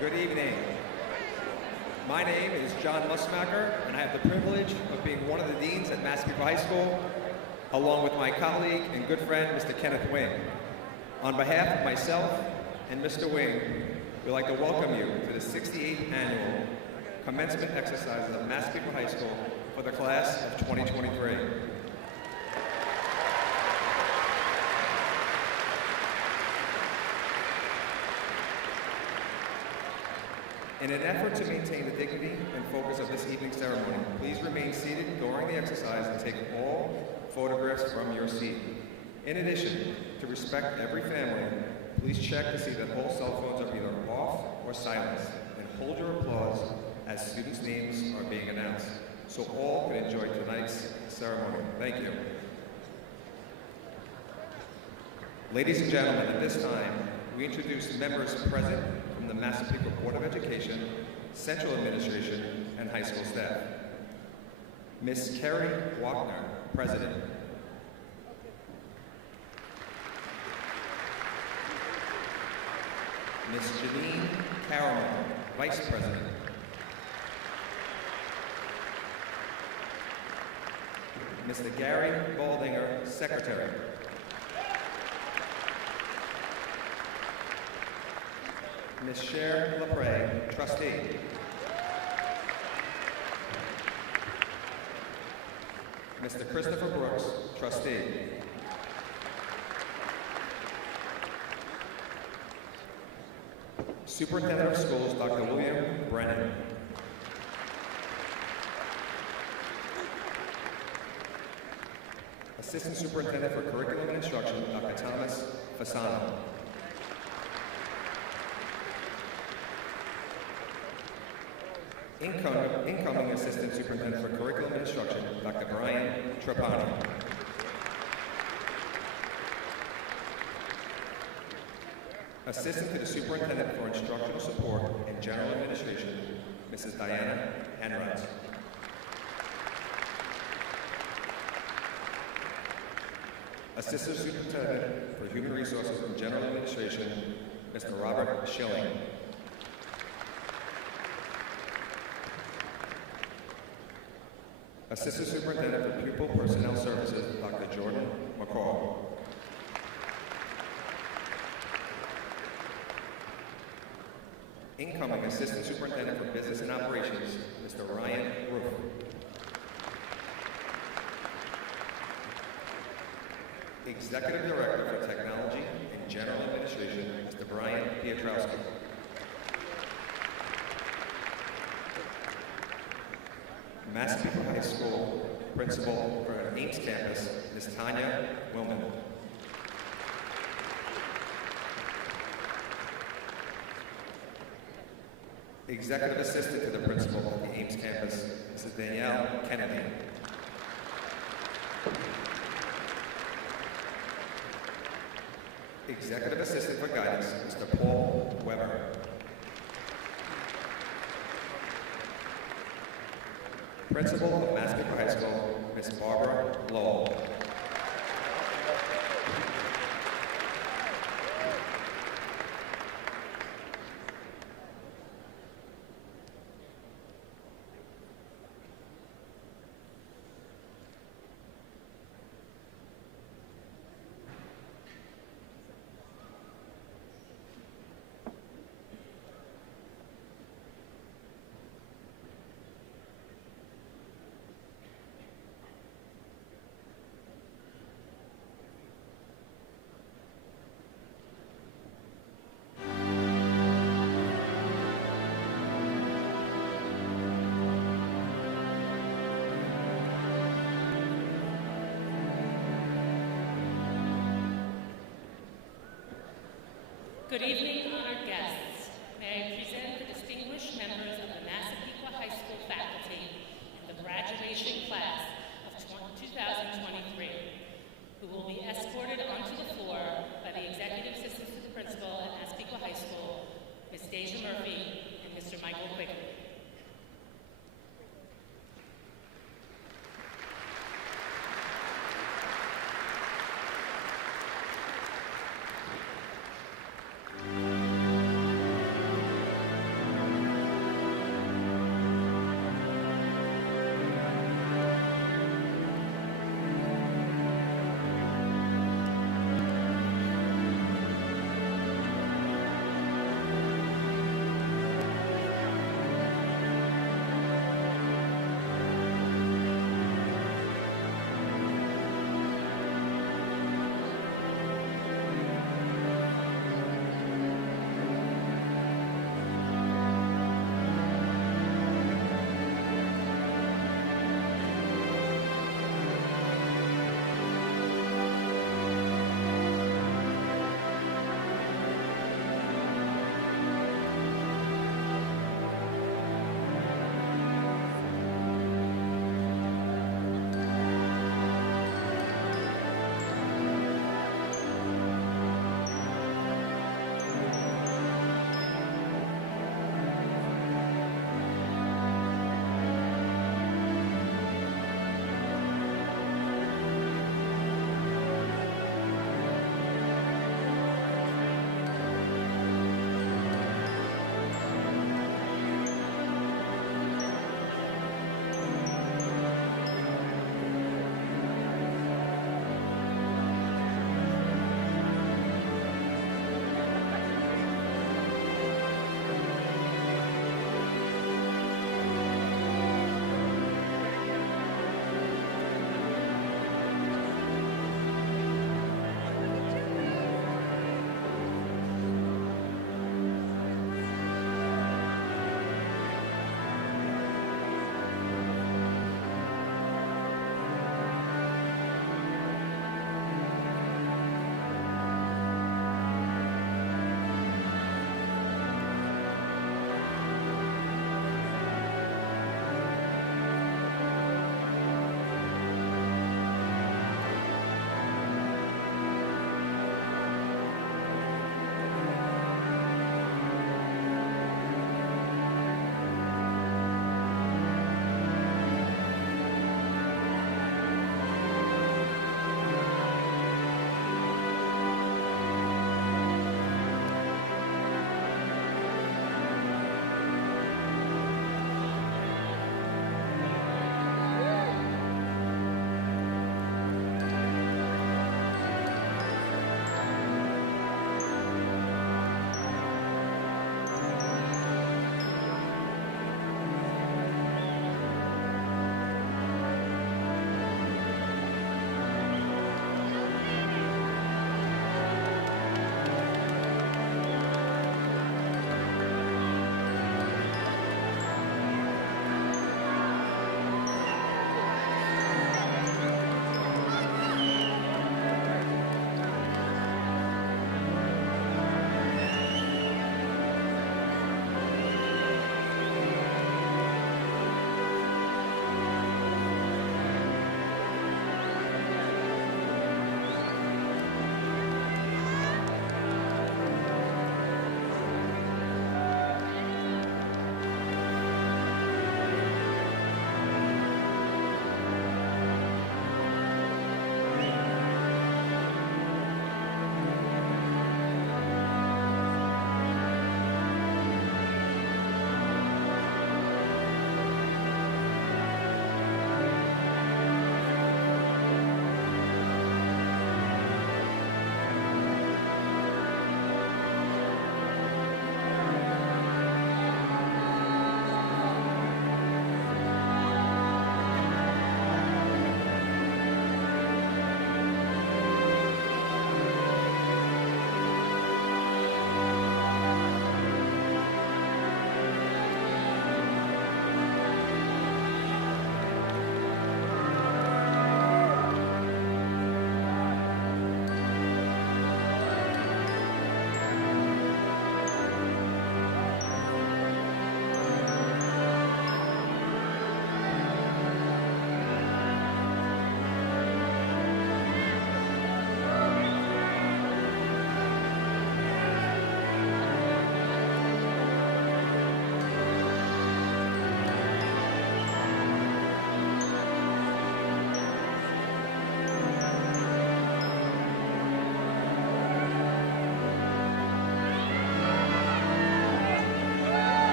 Good evening. My name is John Musmacher, and I have the privilege of being one of the deans at Massapequa High School, along with my colleague and good friend, Mr. Kenneth Wing. On behalf of myself and Mr. Wing, we'd like to welcome you to the 68th annual commencement exercises of Massapequa High School for the class of 2023. In an effort to maintain the dignity and focus of this evening's ceremony, please remain seated during the exercise and take all photographs from your seat. In addition, to respect every family, please check to see that all cell phones are either off or silenced, and hold your applause as students' names are being announced, so all can enjoy tonight's ceremony. Thank you. Ladies and gentlemen, at this time, we introduce members present from the Massapequa Board of Education, Central Administration, and high school staff. Ms. Kerry Wagner, President. Ms. Janine Caramel, Vice President. Mr. Gary Baldinger, Secretary. Ms. Cher LaPrey, Trustee. Mr. Christopher Brooks, Trustee. Superintendent of Schools, Dr. William Brennan. Assistant Superintendent for Curriculum and Instruction, Dr. Thomas Fasano. Incoming Assistant Superintendent for Curriculum and Instruction, Dr. Brian Trapani. Assistant to the Superintendent for Instructional Support and General Administration, Mrs. Diana Henright. Assistant Superintendent for Human Resources and General Administration, Mr. Robert Schilling. Assistant Superintendent for Pupil Personnel Services, Dr. Jordan McCall. Incoming Assistant Superintendent for Business and Operations, Mr. Ryan Roof. Executive Director for Technology and General Administration, Mr. Brian Pietrowski. Massapequa High School Principal for Ames Campus, Ms. Tanya Wilman. Executive Assistant to the Principal of the Ames Campus, Mrs. Danielle Kennedy. Executive Assistant for Guidance, Mr. Paul Weber. Principal of Massapequa High School, Ms. Barbara Lowell. Good evening, honored guests. May I present the distinguished members of the Massapequa High School faculty in the graduation class of 2023, who will be escorted onto the floor by the Executive Assistant to the Principal at Massapequa High School, Ms. Deja Murphy and Mr. Michael Quigley.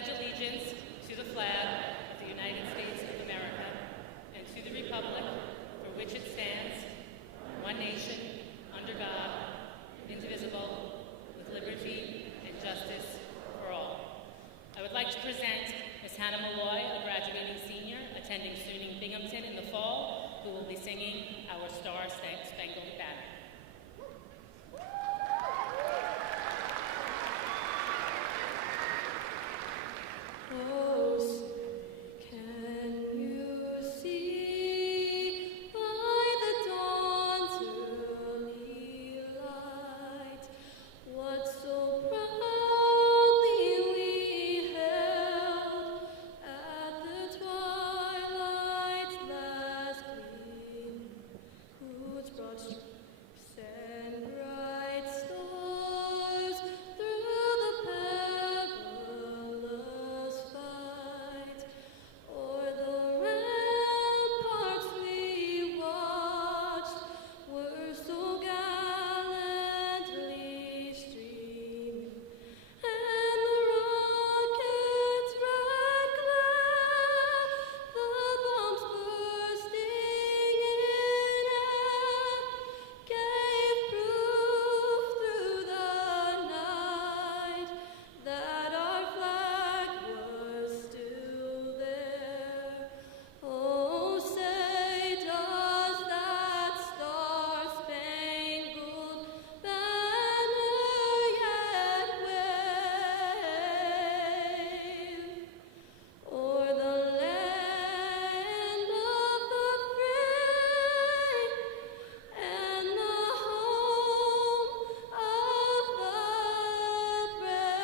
pledge allegiance to the flag of the United States of America and to the republic for which it stands, one nation, under God, indivisible, with liberty and justice for all. I would like to present Ms. Hannah Malloy, a graduating senior attending SUNY Binghamton in the fall, who will be singing our Star-Spangled Banner. Oh, say, can you see by the dawn's early light what so proudly we held at the twilight's last gleam, whose broad stripes and bright stars through the perilous fight o'er the ramparts we watched were so gallantly streaming, and the rocket's red glare, the bombs bursting in air, gave proof through the night that our flag was still there. Oh, say, does that star-spangled banner yet wave o'er the land of the free and the home of the brave?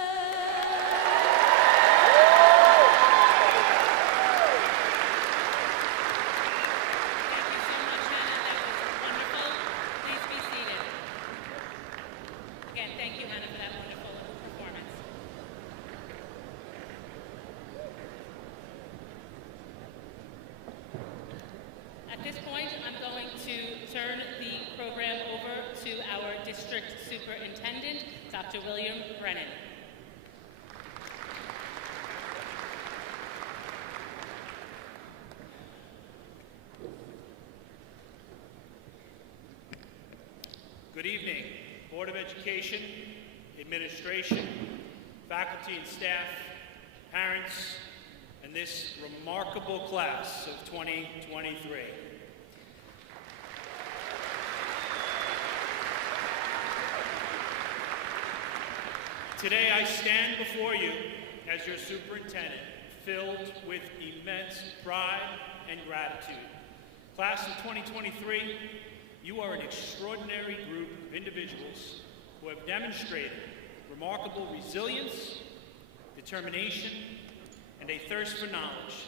Thank you so much, Hannah. That was wonderful. Please be seated. Again, thank you, Hannah, for that wonderful performance. At this point, I'm going to turn the program over to our district superintendent, Dr. William Brennan. Good evening, Board of Education, administration, faculty and staff, parents, and this remarkable class of 2023. Today I stand before you as your superintendent, filled with immense pride and gratitude. Class of 2023, you are an extraordinary group of individuals who have demonstrated remarkable resilience, determination, and a thirst for knowledge.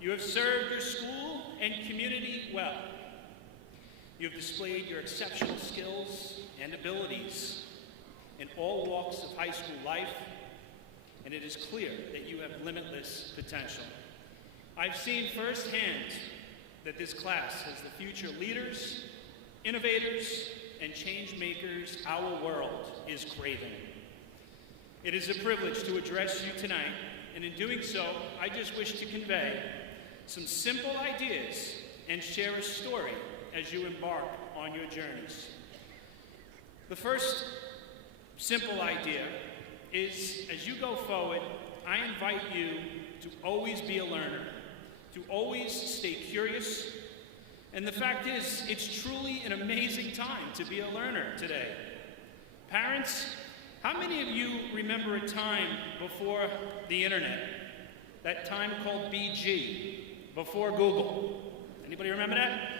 You have served your school and community well. You have displayed your exceptional skills and abilities in all walks of high school life, and it is clear that you have limitless potential. I've seen firsthand that this class has the future leaders, innovators, and change makers our world is craving. It is a privilege to address you tonight, and in doing so, I just wish to convey some simple ideas and share a story as you embark on your journeys. The first simple idea is, as you go forward, I invite you to always be a learner, to always stay curious. And the fact is, it's truly an amazing time to be a learner today. Parents, how many of you remember a time before the internet? That time called BG, before Google. Anybody remember that?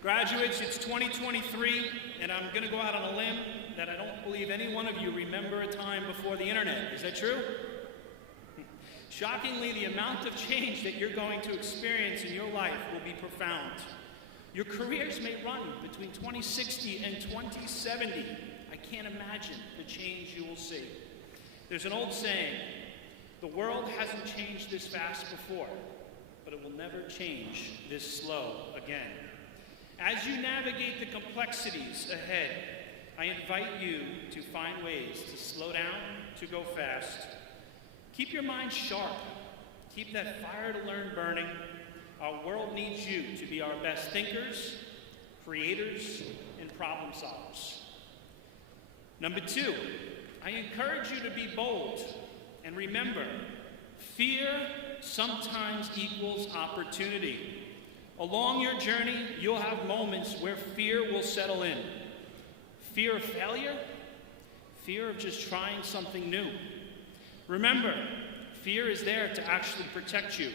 Graduates, it's 2023, and I'm gonna go out on a limb that I don't believe any one of you remember a time before the internet. Is that true? Shockingly, the amount of change that you're going to experience in your life will be profound. Your careers may run between 2060 and 2070. I can't imagine the change you will see. There's an old saying, the world hasn't changed this fast before, but it will never change this slow again. As you navigate the complexities ahead, I invite you to find ways to slow down, to go fast, Keep your mind sharp. Keep that fire to learn burning. Our world needs you to be our best thinkers, creators, and problem solvers. Number 2, I encourage you to be bold. And remember, fear sometimes equals opportunity. Along your journey, you'll have moments where fear will settle in. Fear of failure, fear of just trying something new. Remember, fear is there to actually protect you.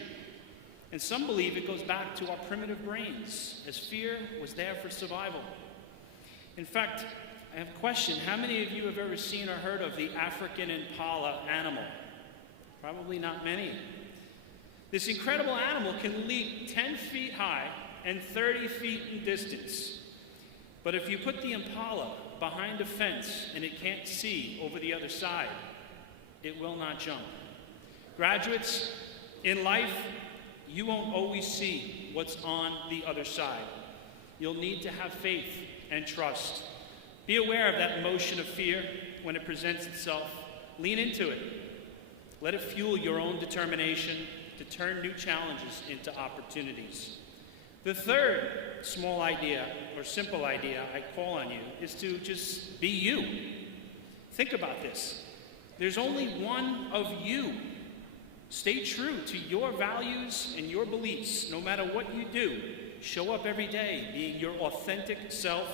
And some believe it goes back to our primitive brains, as fear was there for survival. In fact, I have a question. How many of you have ever seen or heard of the African impala animal? Probably not many. This incredible animal can leap 10 feet high and 30 feet in distance. But if you put the impala behind a fence and it can't see over the other side, it will not jump. Graduates, in life, you won't always see what's on the other side. You'll need to have faith and trust. Be aware of that emotion of fear when it presents itself. Lean into it. Let it fuel your own determination to turn new challenges into opportunities. The third small idea, or simple idea, I call on you, is to just be you. Think about this. There's only one of you. Stay true to your values and your beliefs, no matter what you do. Show up every day being your authentic self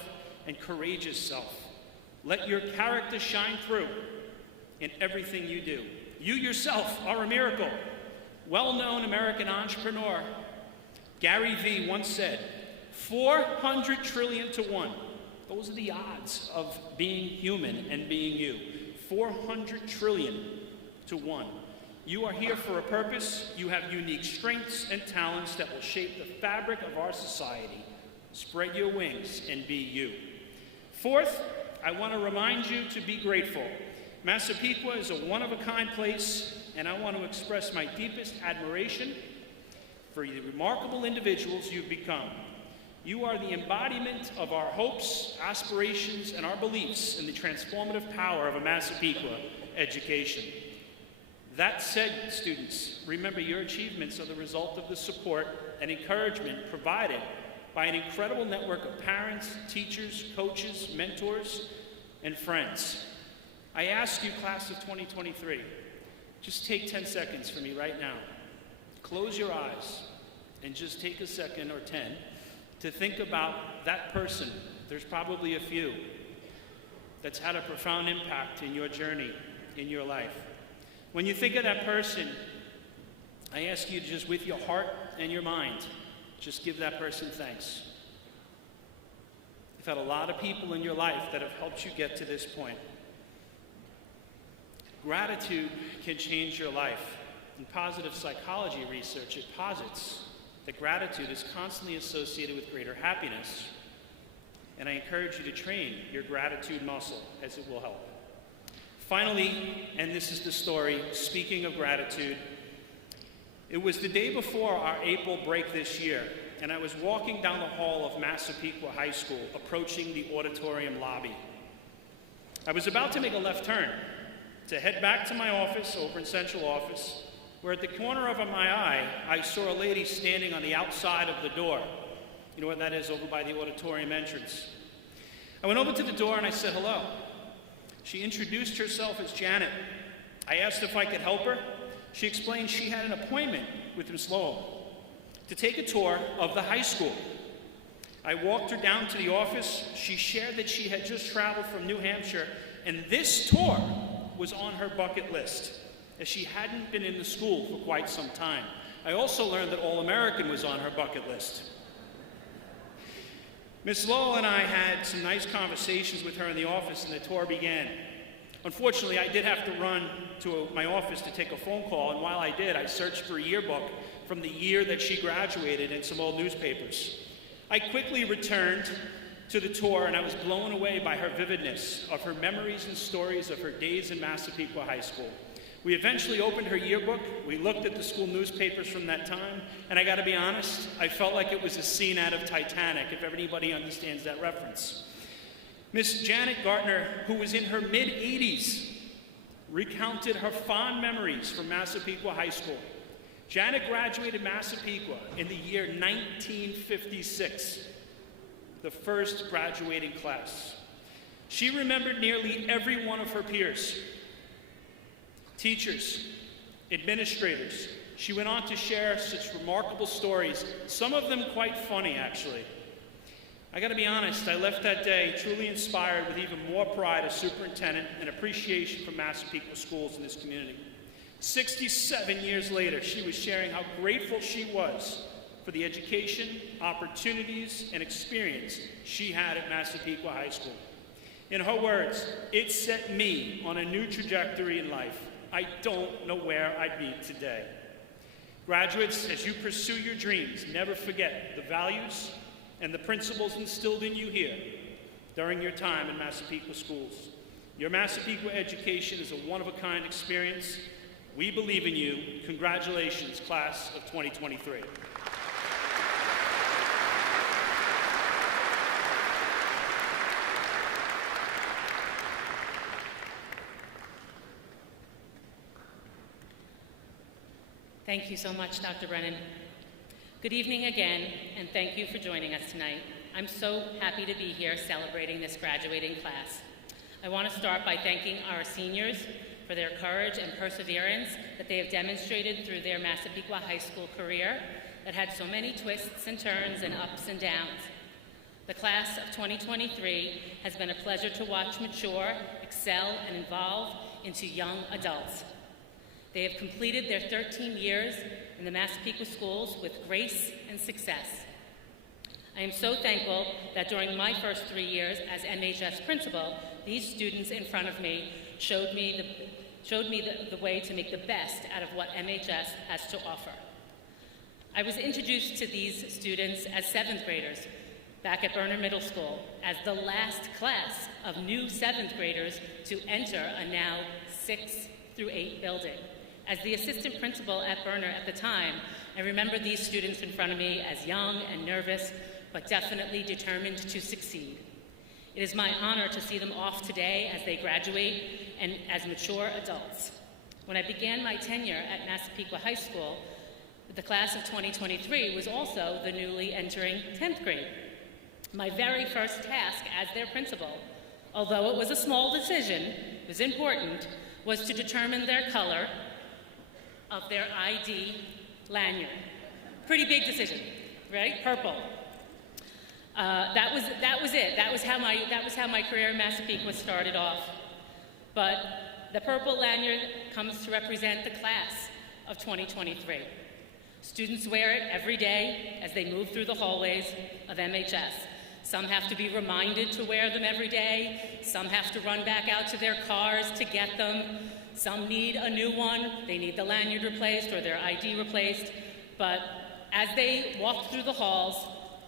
and courageous self. Let your character shine through in everything you do. You yourself are a miracle. Well-known American entrepreneur Gary Vee once said, 400 trillion to 1. Those are the odds of being human and being you. 400 trillion to 1. You are here for a purpose. You have unique strengths and talents that will shape the fabric of our society. Spread your wings and be you. Fourth, I want to remind you to be grateful. Massapequa is a one-of-a-kind place, and I want to express my deepest admiration for the remarkable individuals you've become. You are the embodiment of our hopes, aspirations, and our beliefs in the transformative power of a Massapequa education. That said, students, remember your achievements are the result of the support and encouragement provided by an incredible network of parents, teachers, coaches, mentors, and friends. I ask you, class of 2023, just take 10 seconds for me right now. Close your eyes and just take a second or 10 to think about that person. There's probably a few that's had a profound impact in your journey, in your life. When you think of that person, I ask you to just, with your heart and your mind, just give that person thanks. You've had a lot of people in your life that have helped you get to this point. Gratitude can change your life. In positive psychology research, it posits that gratitude is constantly associated with greater happiness. And I encourage you to train your gratitude muscle, as it will help. Finally, and this is the story, speaking of gratitude, it was the day before our April break this year, and I was walking down the hall of Massapequa High School, approaching the auditorium lobby. I was about to make a left turn to head back to my office over in Central Office, where at the corner of my eye, I saw a lady standing on the outside of the door. You know what that is, over by the auditorium entrance. I went over to the door and I said hello. She introduced herself as Janet. I asked if I could help her. She explained she had an appointment with Ms. Lowell to take a tour of the high school. I walked her down to the office. She shared that she had just traveled from New Hampshire, and this tour was on her bucket list, as she hadn't been in the school for quite some time. I also learned that All-American was on her bucket list. Ms. Lowell and I had some nice conversations with her in the office, and the tour began. Unfortunately, I did have to run to my office to take a phone call, and while I did, I searched for a yearbook from the year that she graduated and some old newspapers. I quickly returned to the tour, and I was blown away by her vividness of her memories and stories of her days in Massapequa High School. We eventually opened her yearbook. We looked at the school newspapers from that time, and I gotta be honest, I felt like it was a scene out of Titanic, if anybody understands that reference. Miss Janet Gartner, who was in her mid-80s, recounted her fond memories from Massapequa High School. Janet graduated Massapequa in the year 1956, the first graduating class. She remembered nearly every one of her peers, teachers, administrators. She went on to share such remarkable stories, some of them quite funny, actually. I gotta be honest, I left that day truly inspired with even more pride as superintendent and appreciation for Massapequa schools in this community. 67 years later, she was sharing how grateful she was for the education, opportunities, and experience she had at Massapequa High School. In her words, "It set me on a new trajectory in life. I don't know where I'd be today." Graduates, as you pursue your dreams, never forget the values and the principles instilled in you here during your time in Massapequa schools. Your Massapequa education is a one-of-a-kind experience. We believe in you. Congratulations, class of 2023. Thank you so much, Dr. Brennan. Good evening again, and thank you for joining us tonight. I'm so happy to be here celebrating this graduating class. I want to start by thanking our seniors for their courage and perseverance that they have demonstrated through their Massapequa High School career that had so many twists and turns and ups and downs. The class of 2023 has been a pleasure to watch mature, excel, and evolve into young adults. They have completed their 13 years in the Massapequa schools with grace and success. I am so thankful that during my first 3 years as MHS principal, these students in front of me showed me the way to make the best out of what MHS has to offer. I was introduced to these students as 7th graders back at Berner Middle School as the last class of new 7th graders to enter a now 6 through 8 building. As the assistant principal at Berner at the time, I remember these students in front of me as young and nervous, but definitely determined to succeed. It is my honor to see them off today as they graduate and as mature adults. When I began my tenure at Massapequa High School, the class of 2023 was also the newly entering 10th grade. My very first task as their principal, although it was a small decision, it was important, was to determine their color of their ID lanyard. Pretty big decision, right? Purple. That was it. That was how my career in Massapequa started off. But the purple lanyard comes to represent the class of 2023. Students wear it every day as they move through the hallways of MHS. Some have to be reminded to wear them every day. Some have to run back out to their cars to get them. Some need a new one. They need the lanyard replaced or their ID replaced. But as they walked through the halls,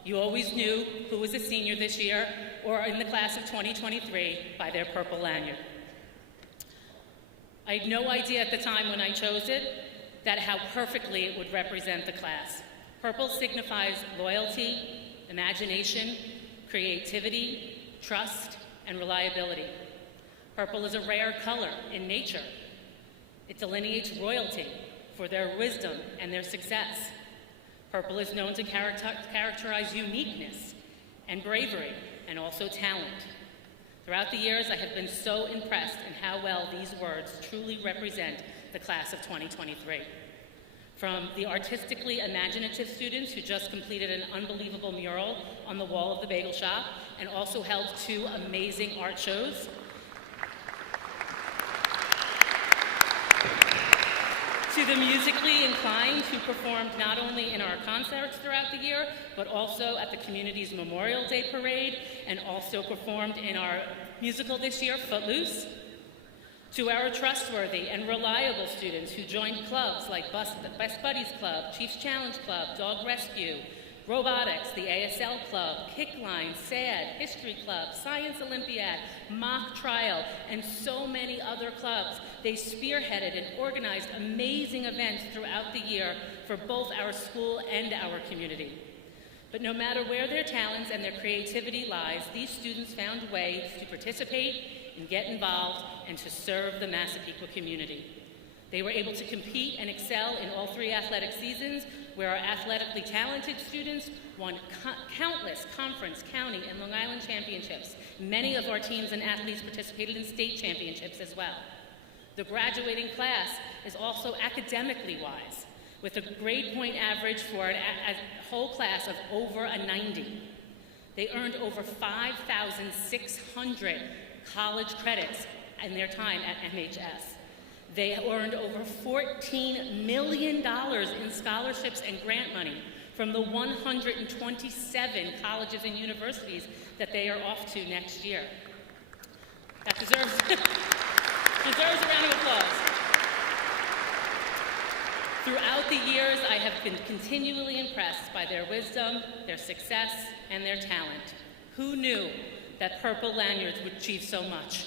you always knew who was a senior this year or in the class of 2023 by their purple lanyard. I had no idea at the time when I chose it that how perfectly it would represent the class. Purple signifies loyalty, imagination, creativity, trust, and reliability. Purple is a rare color in nature. It delineates royalty for their wisdom and their success. Purple is known to characterize uniqueness and bravery and also talent. Throughout the years, I have been so impressed in how well these words truly represent the class of 2023. From the artistically imaginative students who just completed an unbelievable mural on the wall of the bagel shop and also held 2 amazing art shows, to the musically inclined who performed not only in our concerts throughout the year, but also at the community's Memorial Day Parade, and also performed in our musical this year, Footloose. To our trustworthy and reliable students who joined clubs like Best Buddies Club, Chiefs Challenge Club, Dog Rescue, Robotics, the ASL Club, Kickline, SAD, History Club, Science Olympiad, Mock Trial, and so many other clubs. They spearheaded and organized amazing events throughout the year for both our school and our community. But no matter where their talents and their creativity lies, these students found ways to participate and get involved and to serve the Massapequa community. They were able to compete and excel in all 3 athletic seasons, where our athletically talented students won countless conference, county, and Long Island championships. Many of our teams and athletes participated in state championships as well. The graduating class is also academically wise, with a grade point average for a whole class of over a 90. They earned over 5,600 college credits in their time at MHS. They earned over $14 million in scholarships and grant money from the 127 colleges and universities that they are off to next year. That deserves a round of applause. Throughout the years, I have been continually impressed by their wisdom, their success, and their talent. Who knew that purple lanyards would achieve so much?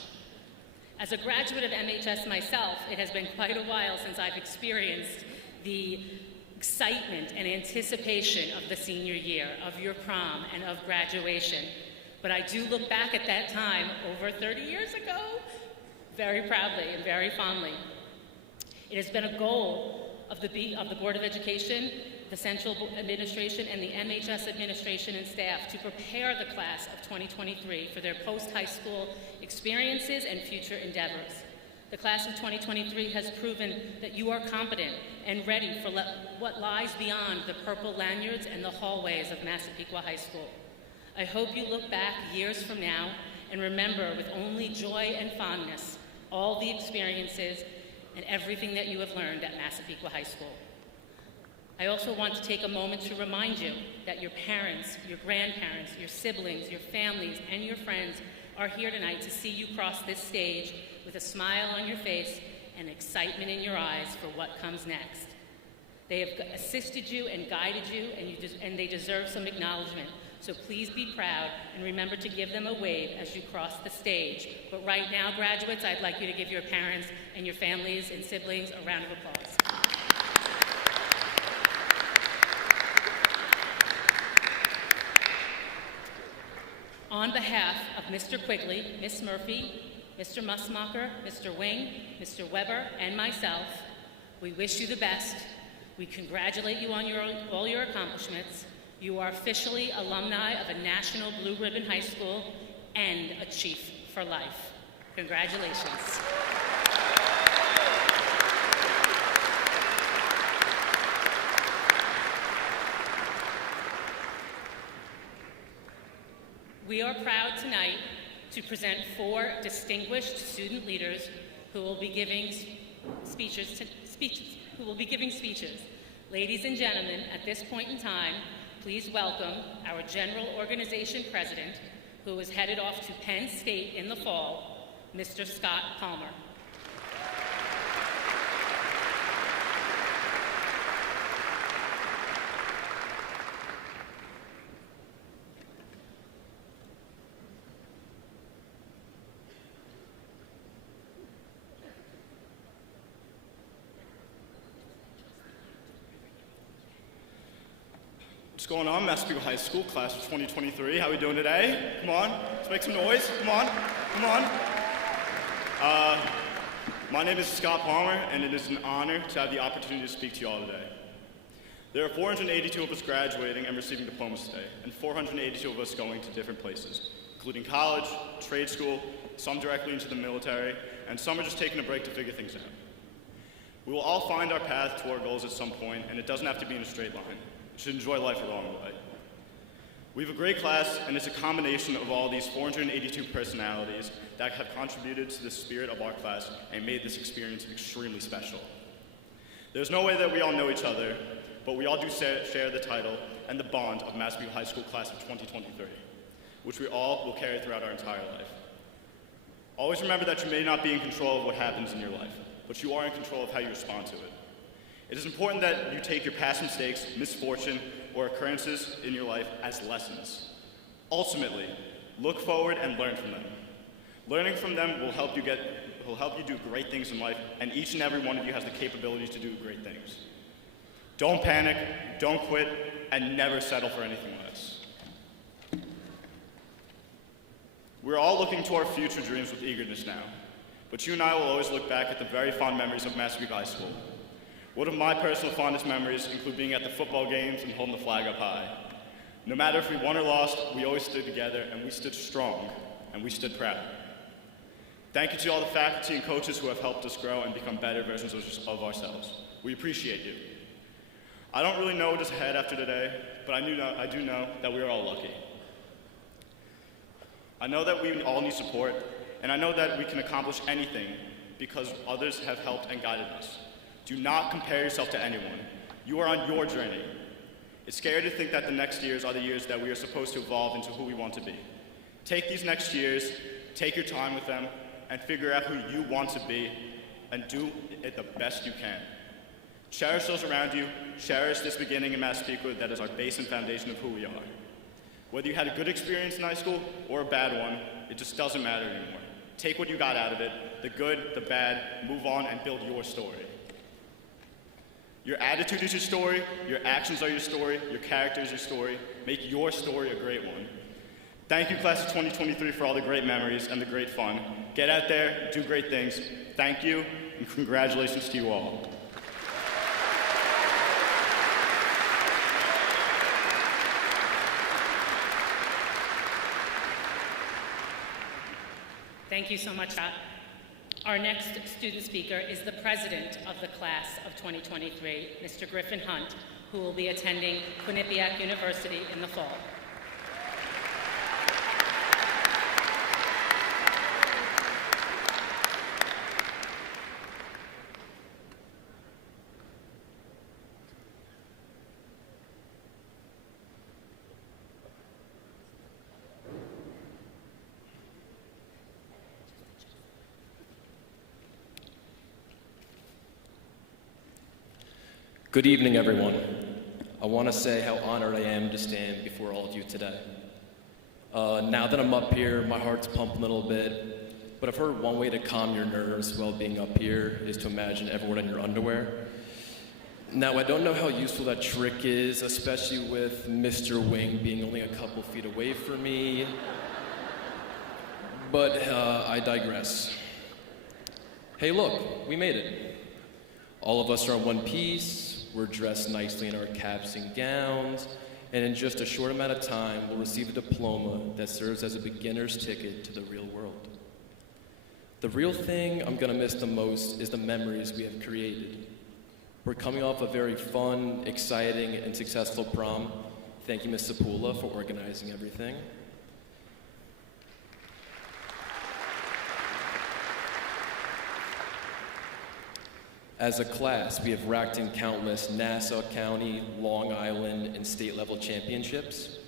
As a graduate of MHS myself, it has been quite a while since I've experienced the excitement and anticipation of the senior year, of your prom, and of graduation. But I do look back at that time over 30 years ago very proudly and very fondly. It has been a goal of the Board of Education, the Central Administration, and the MHS administration and staff to prepare the class of 2023 for their post-high school experiences and future endeavors. The class of 2023 has proven that you are competent and ready for what lies beyond the purple lanyards and the hallways of Massapequa High School. I hope you look back years from now and remember with only joy and fondness all the experiences and everything that you have learned at Massapequa High School. I also want to take a moment to remind you that your parents, your grandparents, your siblings, your families, and your friends are here tonight to see you cross this stage with a smile on your face and excitement in your eyes for what comes next. They have assisted you and guided you, and they deserve some acknowledgement. So please be proud and remember to give them a wave as you cross the stage. But right now, graduates, I'd like you to give your parents and your families and siblings a round of applause. On behalf of Mr. Quigley, Miss Murphy, Mr. Musmacher, Mr. Wing, Mr. Weber, and myself, we wish you the best. We congratulate you on all your accomplishments. You are officially alumni of a National Blue Ribbon High School and a Chief for Life. Congratulations. We are proud tonight to present 4 distinguished student leaders who will be giving speeches. Ladies and gentlemen, at this point in time, please welcome our General Organization President, who is headed off to Penn State in the fall, Mr. Scott Palmer. What's going on, Massapequa High School, class of 2023? How are we doing today? Come on, let's make some noise. Come on, come on. My name is Scott Palmer, and it is an honor to have the opportunity to speak to you all today. There are 482 of us graduating and receiving diplomas today, and 482 of us going to different places, including college, trade school, some directly into the military, and some are just taking a break to figure things out. We will all find our path to our goals at some point, and it doesn't have to be in a straight line. Should enjoy life along the way. We have a great class, and it's a combination of all these 482 personalities that have contributed to the spirit of our class and made this experience extremely special. There's no way that we all know each other, but we all do share the title and the bond of Massapequa High School class of 2023, which we all will carry throughout our entire life. Always remember that you may not be in control of what happens in your life, but you are in control of how you respond to it. It is important that you take your past mistakes, misfortune, or occurrences in your life as lessons. Ultimately, look forward and learn from them. Learning from them will help you do great things in life, and each and every one of you has the capability to do great things. Don't panic, don't quit, and never settle for anything less. We're all looking to our future dreams with eagerness now, but you and I will always look back at the very fond memories of Massapequa High School. One of my personal fondest memories include being at the football games and holding the flag up high. No matter if we won or lost, we always stood together, and we stood strong, and we stood proud. Thank you to all the faculty and coaches who have helped us grow and become better versions of ourselves. We appreciate you. I don't really know what is ahead after today, but I do know that we are all lucky. I know that we all need support, and I know that we can accomplish anything because others have helped and guided us. Do not compare yourself to anyone. You are on your journey. It's scary to think that the next years are the years that we are supposed to evolve into who we want to be. Take these next years, take your time with them, and figure out who you want to be, and do it the best you can. Cherish those around you, cherish this beginning in Massapequa that is our base and foundation of who we are. Whether you had a good experience in high school or a bad one, it just doesn't matter anymore. Take what you got out of it, the good, the bad, move on and build your story. Your attitude is your story, your actions are your story, your character is your story. Make your story a great one. Thank you, class of 2023, for all the great memories and the great fun. Get out there, do great things. Thank you, and congratulations to you all. Thank you so much, Scott. Our next student speaker is the president of the class of 2023, Mr. Griffin Hunt, who will be attending Quinnipiac University in the fall. Good evening, everyone. I want to say how honored I am to stand before all of you today. Now that I'm up here, my heart's pumping a little bit, but I've heard one way to calm your nerves while being up here is to imagine everyone in your underwear. Now, I don't know how useful that trick is, especially with Mr. Wing being only a couple feet away from me, but I digress. Hey, look, we made it. All of us are in one piece. We're dressed nicely in our caps and gowns, and in just a short amount of time, we'll receive a diploma that serves as a beginner's ticket to the real world. The real thing I'm gonna miss the most is the memories we have created. We're coming off a very fun, exciting, and successful prom. Thank you, Ms. Sapula, for organizing everything. As a class, we have racked in countless Nassau County, Long Island, and state-level championships.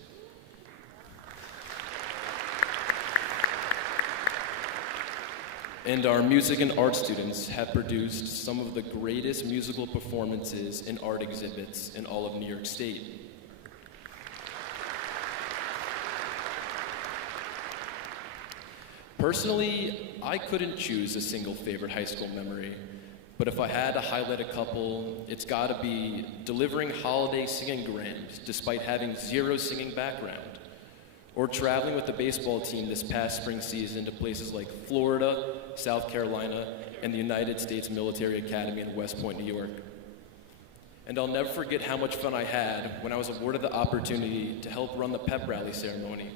And our music and art students have produced some of the greatest musical performances and art exhibits in all of New York State. Personally, I couldn't choose a single favorite high school memory. But if I had to highlight a couple, it's gotta be delivering holiday singing grams despite having zero singing background, or traveling with the baseball team this past spring season to places like Florida, South Carolina, and the United States Military Academy in West Point, New York. And I'll never forget how much fun I had when I was awarded the opportunity to help run the pep rally ceremony.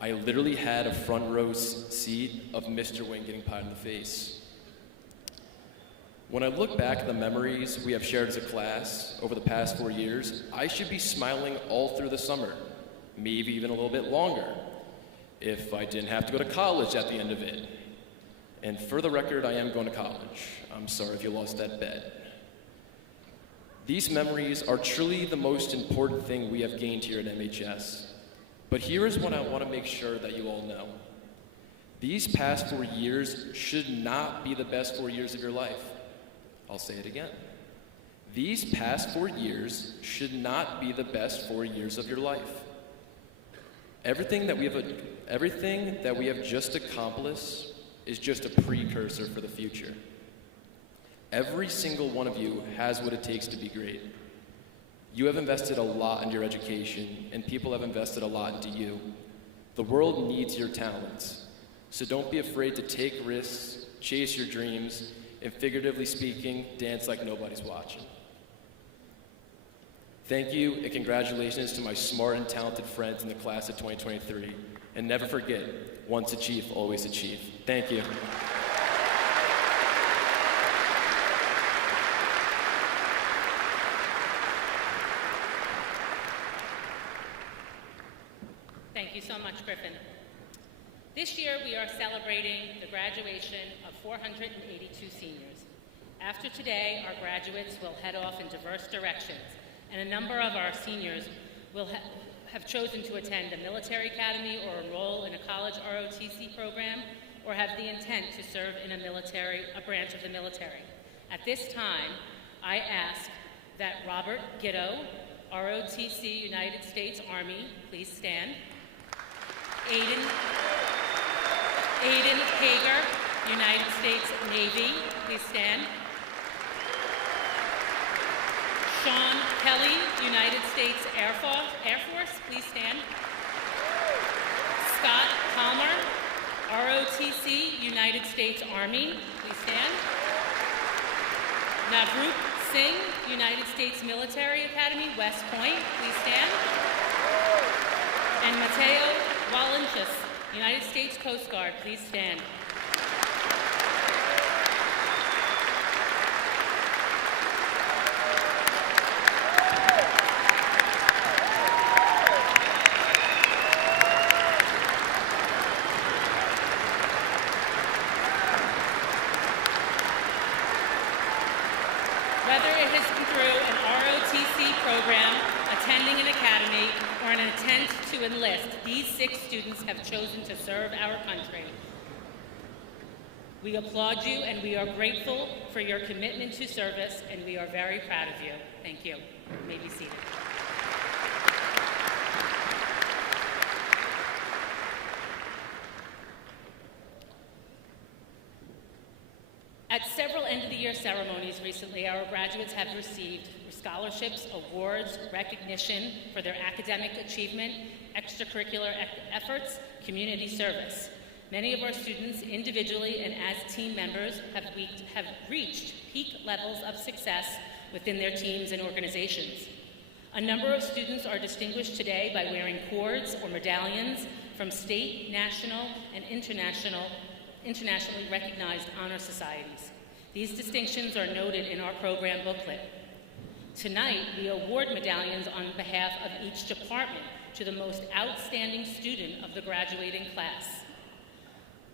I literally had a front row seat of Mr. Wing getting pied in the face. When I look back at the memories we have shared as a class over the past 4 years, I should be smiling all through the summer, maybe even a little bit longer, if I didn't have to go to college at the end of it. And for the record, I am going to college. I'm sorry if you lost that bet. These memories are truly the most important thing we have gained here at MHS. But here is what I want to make sure that you all know. These past 4 years should not be the best 4 years of your life. I'll say it again. These past 4 years should not be the best 4 years of your life. Everything that we have just accomplished is just a precursor for the future. Every single one of you has what it takes to be great. You have invested a lot in your education, and people have invested a lot into you. The world needs your talents, so don't be afraid to take risks, chase your dreams, and figuratively speaking, dance like nobody's watching. Thank you and congratulations to my smart and talented friends in the class of 2023. And never forget, once a chief, always a chief. Thank you. Thank you so much, Griffin. This year, we are celebrating the graduation of 482 seniors. After today, our graduates will head off in diverse directions, and a number of our seniors will have chosen to attend a military academy or enroll in a college ROTC program, or have the intent to serve in a branch of the military. At this time, I ask that Robert Gitto, ROTC United States Army, please stand. Aiden Hager, United States Navy, please stand. Sean Kelly, United States Air Force, please stand. Scott Palmer, ROTC, United States Army, please stand. Navroop Singh, United States Military Academy, West Point, please stand. And Mateo Walenchus, United States Coast Guard, please stand. Whether it has been through an ROTC program, attending an academy, or an intent to enlist, these 6 students have chosen to serve our country. We applaud you and we are grateful for your commitment to service, and we are very proud of you. Thank you. You may be seated. At several end-of-the-year ceremonies recently, our graduates have received scholarships, awards, recognition for their academic achievement, extracurricular efforts, community service. Many of our students, individually and as team members, have reached peak levels of success within their teams and organizations. A number of students are distinguished today by wearing cords or medallions from state, national, and internationally recognized honor societies. These distinctions are noted in our program booklet. Tonight, we award medallions on behalf of each department to the most outstanding student of the graduating class.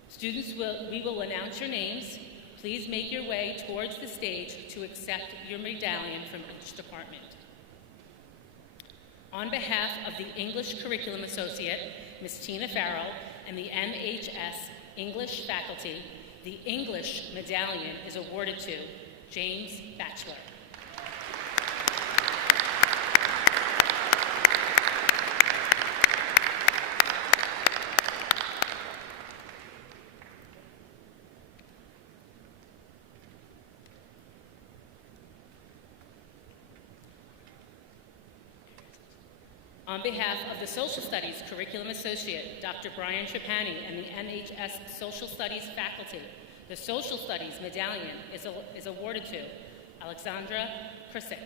Students, we will announce your names. Please make your way towards the stage to accept your medallion from each department. On behalf of the English Curriculum Associate, Ms. Tina Farrell, and the MHS English faculty, the English medallion is awarded to James Batchelor. On behalf of the Social Studies Curriculum Associate, Dr. Brian Trapani, and the MHS Social Studies faculty, the Social Studies medallion is awarded to Alexandra Krasik.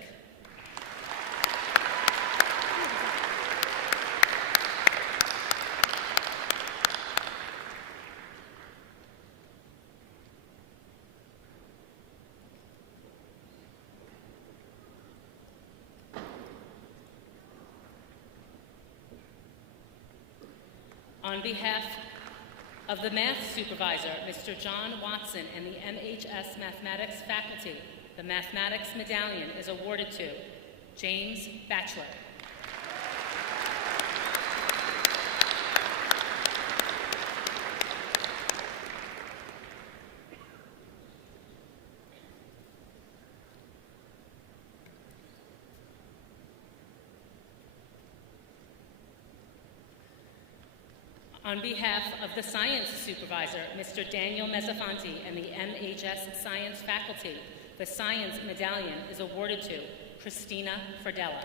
On behalf of the math supervisor, Mr. John Watson, and the MHS Mathematics faculty, the Mathematics medallion is awarded to James Batchelor. On behalf of the science supervisor, Mr. Daniel Mezzafanti, and the MHS science faculty, the science medallion is awarded to Christina Fردella.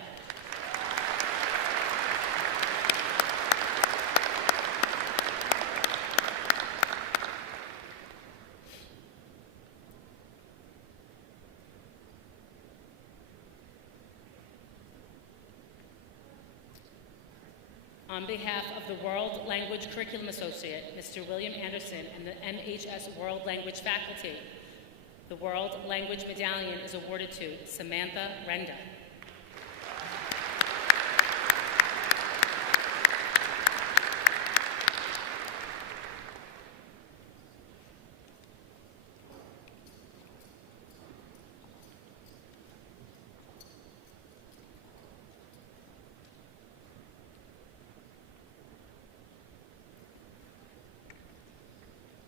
On behalf of the World Language Curriculum Associate, Mr. William Anderson, and the MHS World Language faculty, the World Language Medallion is awarded to Samantha Renda.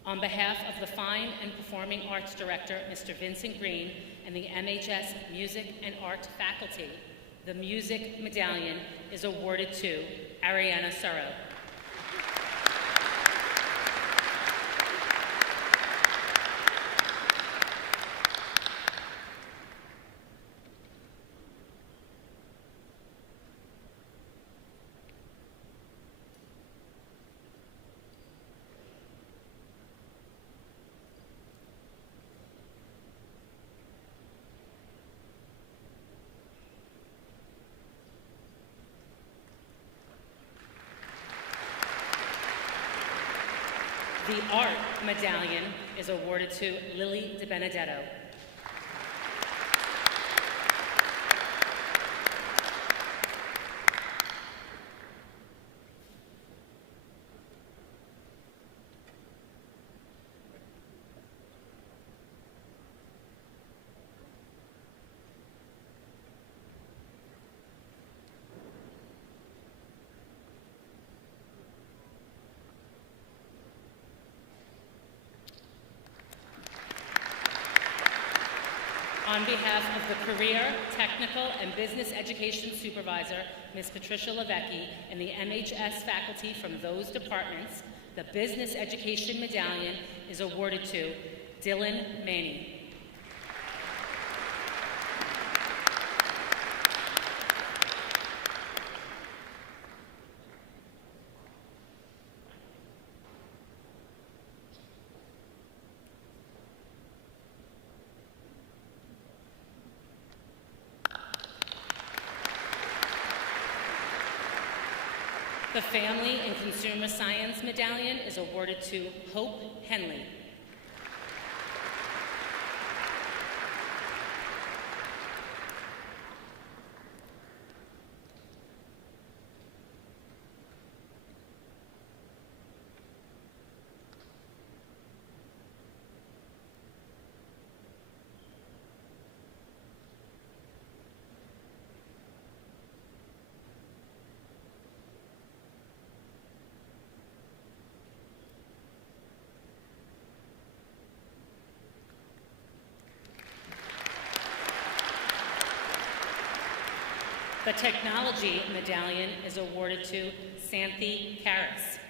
On behalf of the Fine and Performing Arts Director, Mr. Vincent Green, and the MHS Music and Art faculty, the Music Medallion is awarded to Ariana Suro. The Art Medallion is awarded to Lily DiBenedetto. On behalf of the Career, Technical, and Business Education Supervisor, Ms. Patricia Levecki, and the MHS faculty from those departments, the Business Education Medallion is awarded to Dylan Maney. The Family and Consumer Science Medallion is awarded to Hope Henley. The Technology Medallion is awarded to Santhi Karras.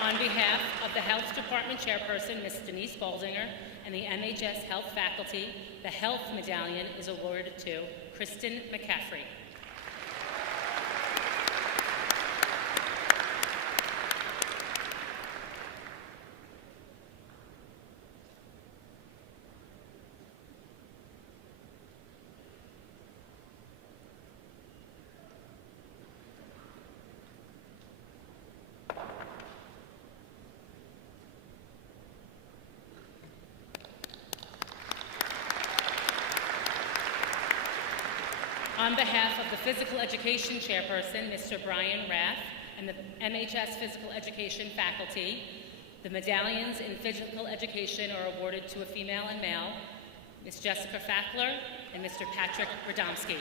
On behalf of the Health Department Chairperson, Ms. Denise Baldinger, and the MHS Health faculty, the Health Medallion is awarded to Kristen McCaffrey. On behalf of the Physical Education Chairperson, Mr. Brian Rath, and the MHS Physical Education faculty, the medallions in physical education are awarded to a female and male, Ms. Jessica Fackler and Mr. Patrick Radomski.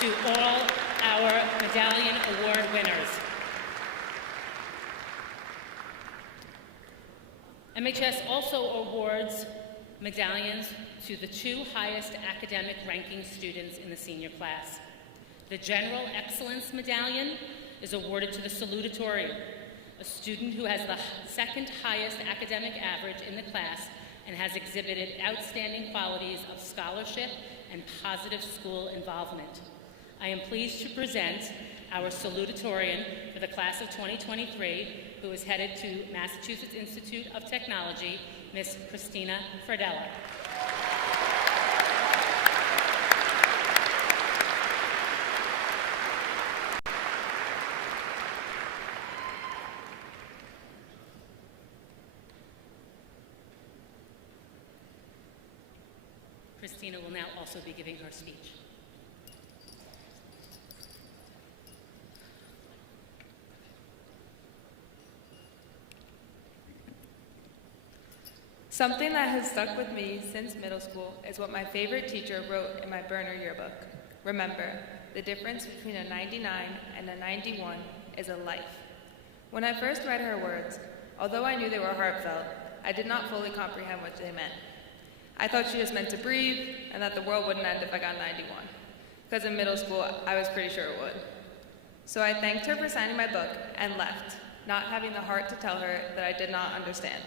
to all our Medallion Award winners. MHS also awards medallions to the 2 highest academic ranking students in the senior class. The General Excellence Medallion is awarded to the salutatorian, a student who has the 2nd highest academic average in the class and has exhibited outstanding qualities of scholarship and positive school involvement. I am pleased to present our salutatorian for the class of 2023, who is headed to Massachusetts Institute of Technology, Ms. Christina Fredella. Christina will now also be giving her speech. Something that has stuck with me since middle school is what my favorite teacher wrote in my burner yearbook. Remember, the difference between a 99 and a 91 is a life. When I first read her words, although I knew they were heartfelt, I did not fully comprehend what they meant. I thought she just meant to breathe and that the world wouldn't end if I got 91. Because in middle school, I was pretty sure it would. So I thanked her for signing my book and left, not having the heart to tell her that I did not understand.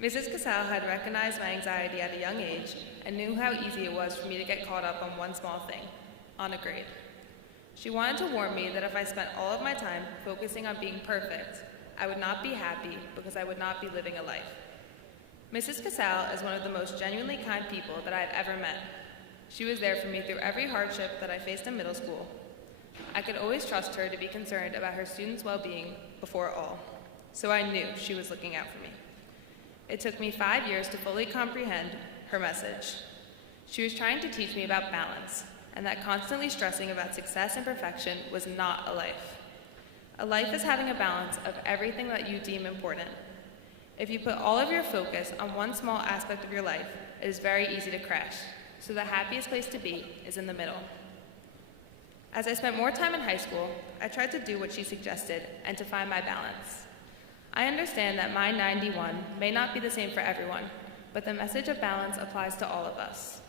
Mrs. Casal had recognized my anxiety at a young age and knew how easy it was for me to get caught up on one small thing, on a grade. She wanted to warn me that if I spent all of my time focusing on being perfect, I would not be happy because I would not be living a life. Mrs. Casal is one of the most genuinely kind people that I have ever met. She was there for me through every hardship that I faced in middle school. I could always trust her to be concerned about her students' well-being before all, so I knew she was looking out for me. It took me 5 years to fully comprehend her message. She was trying to teach me about balance, and that constantly stressing about success and perfection was not a life. A life is having a balance of everything that you deem important. If you put all of your focus on one small aspect of your life, it is very easy to crash, so the happiest place to be is in the middle. As I spent more time in high school, I tried to do what she suggested and to find my balance. I understand that my 91 may not be the same for everyone, but the message of balance applies to all of us.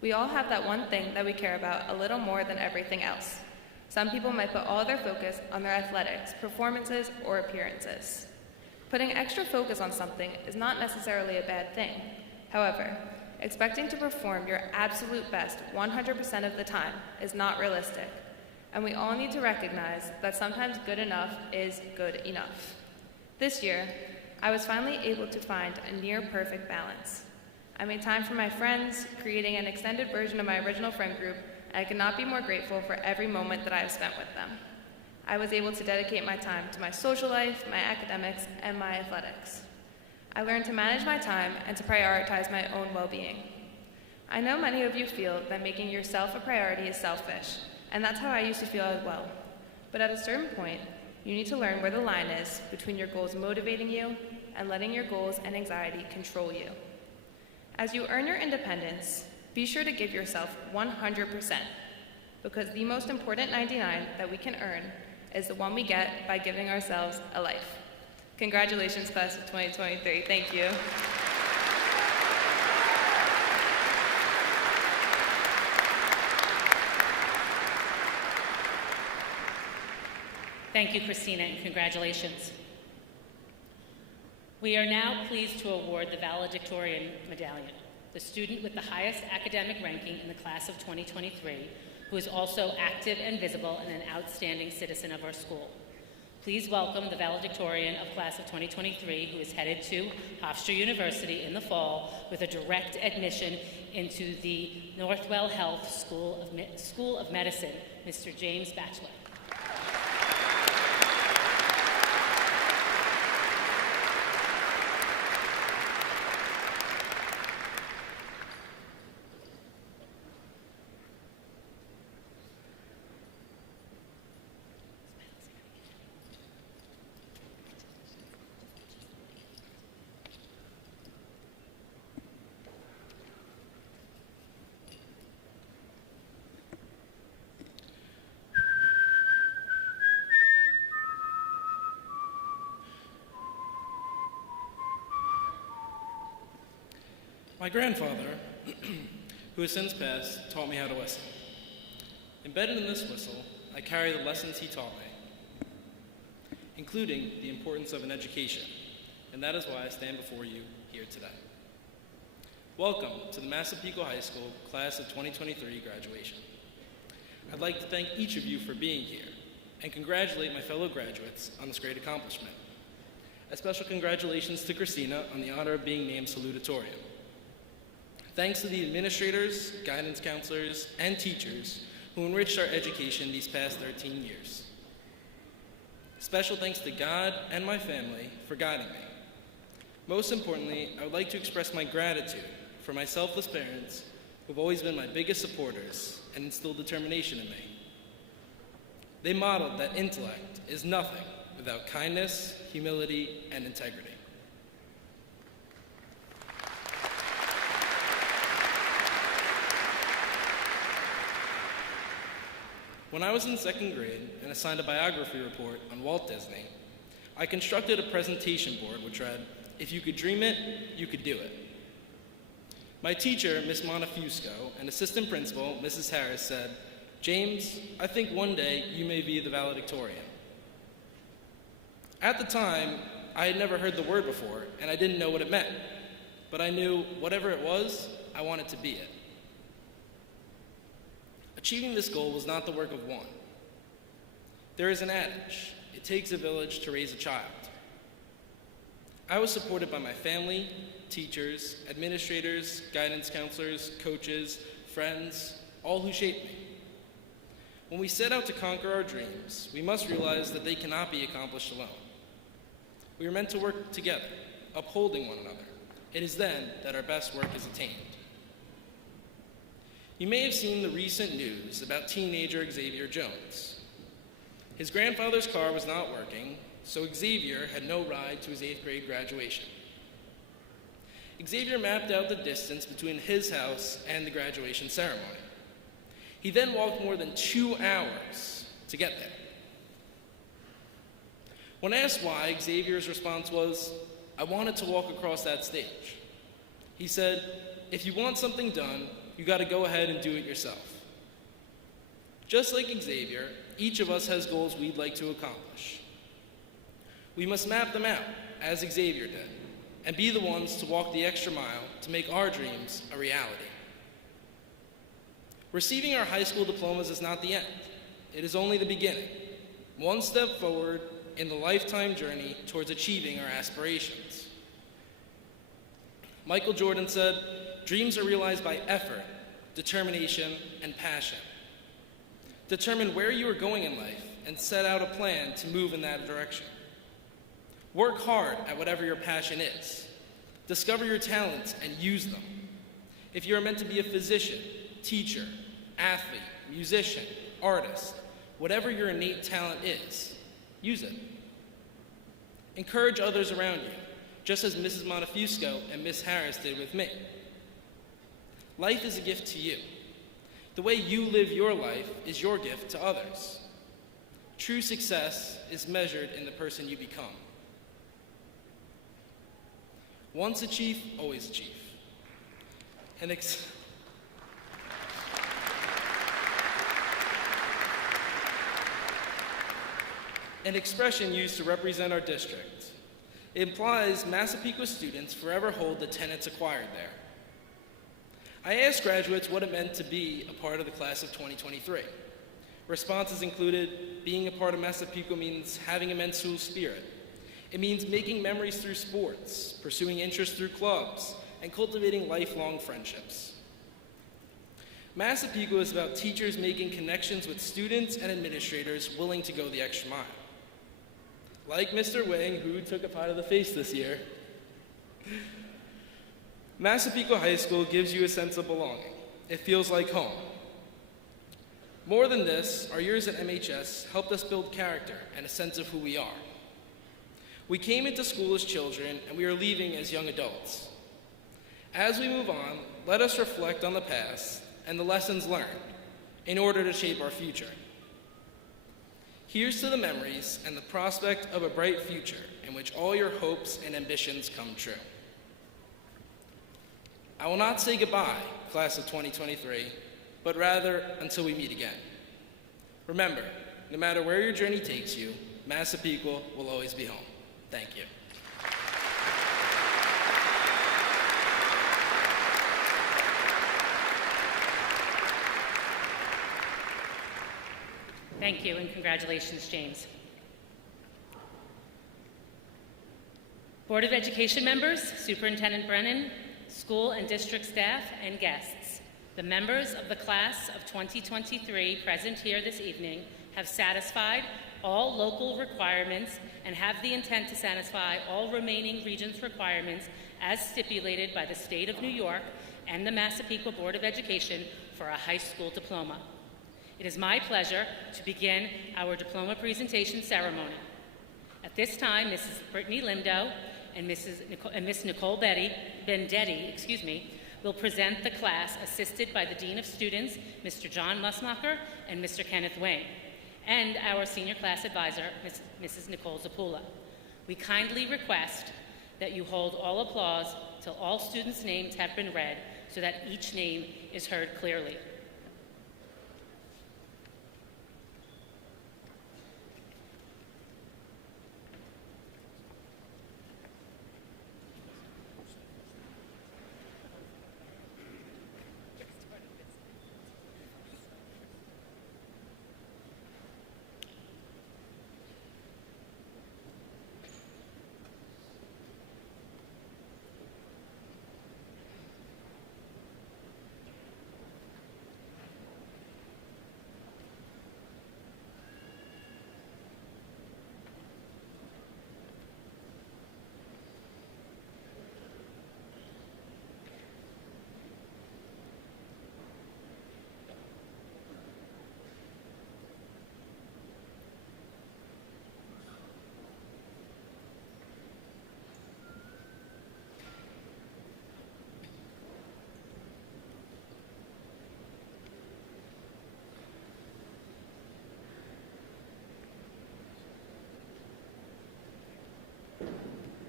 We all have that one thing that we care about a little more than everything else. Some people might put all their focus on their athletics, performances, or appearances. Putting extra focus on something is not necessarily a bad thing. However, expecting to perform your absolute best 100% of the time is not realistic, and we all need to recognize that sometimes good enough is good enough. This year, I was finally able to find a near-perfect balance. I made time for my friends, creating an extended version of my original friend group, and I could not be more grateful for every moment that I have spent with them. I was able to dedicate my time to my social life, my academics, and my athletics. I learned to manage my time and to prioritize my own well-being. I know many of you feel that making yourself a priority is selfish, and that's how I used to feel as well. But at a certain point, you need to learn where the line is between your goals motivating you and letting your goals and anxiety control you. As you earn your independence, be sure to give yourself 100%, because the most important 99 that we can earn is the one we get by giving ourselves a life. Congratulations, class of 2023. Thank you. Thank you, Christina, and congratulations. We are now pleased to award the valedictorian medallion, the student with the highest academic ranking in the class of 2023, who is also active and visible and an outstanding citizen of our school. Please welcome the valedictorian of class of 2023, who is headed to Hofstra University in the fall with a direct admission into the Northwell Health School of Medicine, Mr. James Batchelor. My grandfather, who has since passed, taught me how to whistle. Embedded in this whistle, I carry the lessons he taught me, including the importance of an education, and that is why I stand before you here today. Welcome to the Massapequa High School Class of 2023 graduation. I'd like to thank each of you for being here and congratulate my fellow graduates on this great accomplishment. A special congratulations to Christina on the honor of being named salutatorian. Thanks to the administrators, guidance counselors, and teachers who enriched our education these past 13 years. Special thanks to God and my family for guiding me. Most importantly, I would like to express my gratitude for my selfless parents who've always been my biggest supporters and instilled determination in me. They modeled that intellect is nothing without kindness, humility, and integrity. When I was in second grade and assigned a biography report on Walt Disney, I constructed a presentation board which read, "If you could dream it, you could do it." My teacher, Miss Montefusco, and assistant principal, Mrs. Harris, said, "James, I think one day you may be the valedictorian." At the time, I had never heard the word before, and I didn't know what it meant, but I knew whatever it was, I wanted to be it. Achieving this goal was not the work of one. There is an adage, it takes a village to raise a child. I was supported by my family, teachers, administrators, guidance counselors, coaches, friends, all who shaped me. When we set out to conquer our dreams, we must realize that they cannot be accomplished alone. We are meant to work together, upholding one another. It is then that our best work is attained. You may have seen the recent news about teenager Xavier Jones. His grandfather's car was not working, so Xavier had no ride to his 8th grade graduation. Xavier mapped out the distance between his house and the graduation ceremony. He then walked more than 2 hours to get there. When asked why, Xavier's response was, "I wanted to walk across that stage." He said, "If you want something done, you got to go ahead and do it yourself." Just like Xavier, each of us has goals we'd like to accomplish. We must map them out, as Xavier did, and be the ones to walk the extra mile to make our dreams a reality. Receiving our high school diplomas is not the end. It is only the beginning, one step forward in the lifetime journey towards achieving our aspirations. Michael Jordan said, "Dreams are realized by effort, determination, and passion." Determine where you are going in life and set out a plan to move in that direction. Work hard at whatever your passion is. Discover your talents and use them. If you are meant to be a physician, teacher, athlete, musician, artist, whatever your innate talent is, use it. Encourage others around you, just as Mrs. Montefusco and Miss Harris did with me. Life is a gift to you. The way you live your life is your gift to others. True success is measured in the person you become. Once a chief, always a chief. An expression used to represent our district. It implies Massapequa students forever hold the tenets acquired there. I asked graduates what it meant to be a part of the class of 2023. Responses included, being a part of Massapequa means having immense school spirit. It means making memories through sports, pursuing interests through clubs, and cultivating lifelong friendships. Massapequa is about teachers making connections with students and administrators willing to go the extra mile. Like Mr. Wang, who took a pie to the face this year, Massapequa High School gives you a sense of belonging. It feels like home. More than this, our years at MHS helped us build character and a sense of who we are. We came into school as children, and we are leaving as young adults. As we move on, let us reflect on the past and the lessons learned in order to shape our future. Here's to the memories and the prospect of a bright future in which all your hopes and ambitions come true. I will not say goodbye, class of 2023, but rather until we meet again. Remember, no matter where your journey takes you, Massapequa will always be home. Thank you. Thank you, and congratulations, James. Board of Education members, Superintendent Brennan, school and district staff, and guests. The members of the class of 2023 present here this evening have satisfied all local requirements and have the intent to satisfy all remaining Regents requirements as stipulated by the State of New York and the Massapequa Board of Education for a high school diploma. It is my pleasure to begin our diploma presentation ceremony. At this time, Mrs. Brittany Lindo and Miss Nicole Bendetti, will present the class assisted by the Dean of Students, Mr. John Musmacher and Mr. Kenneth Wayne, and our senior class advisor, Mrs. Nicole Zapula. We kindly request that you hold all applause till all students' names have been read so that each name is heard clearly.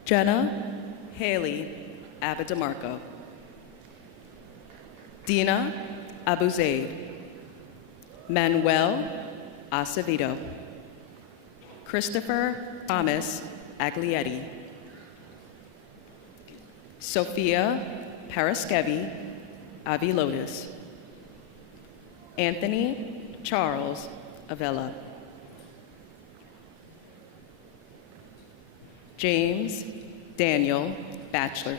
Jenna Haley Abademarco. Dina Abu Zaid. Manuel Acevedo. Christopher Thomas Aglietti. Sophia Paraskevi Avilotis. Anthony Charles Avella. James Daniel Batchelor.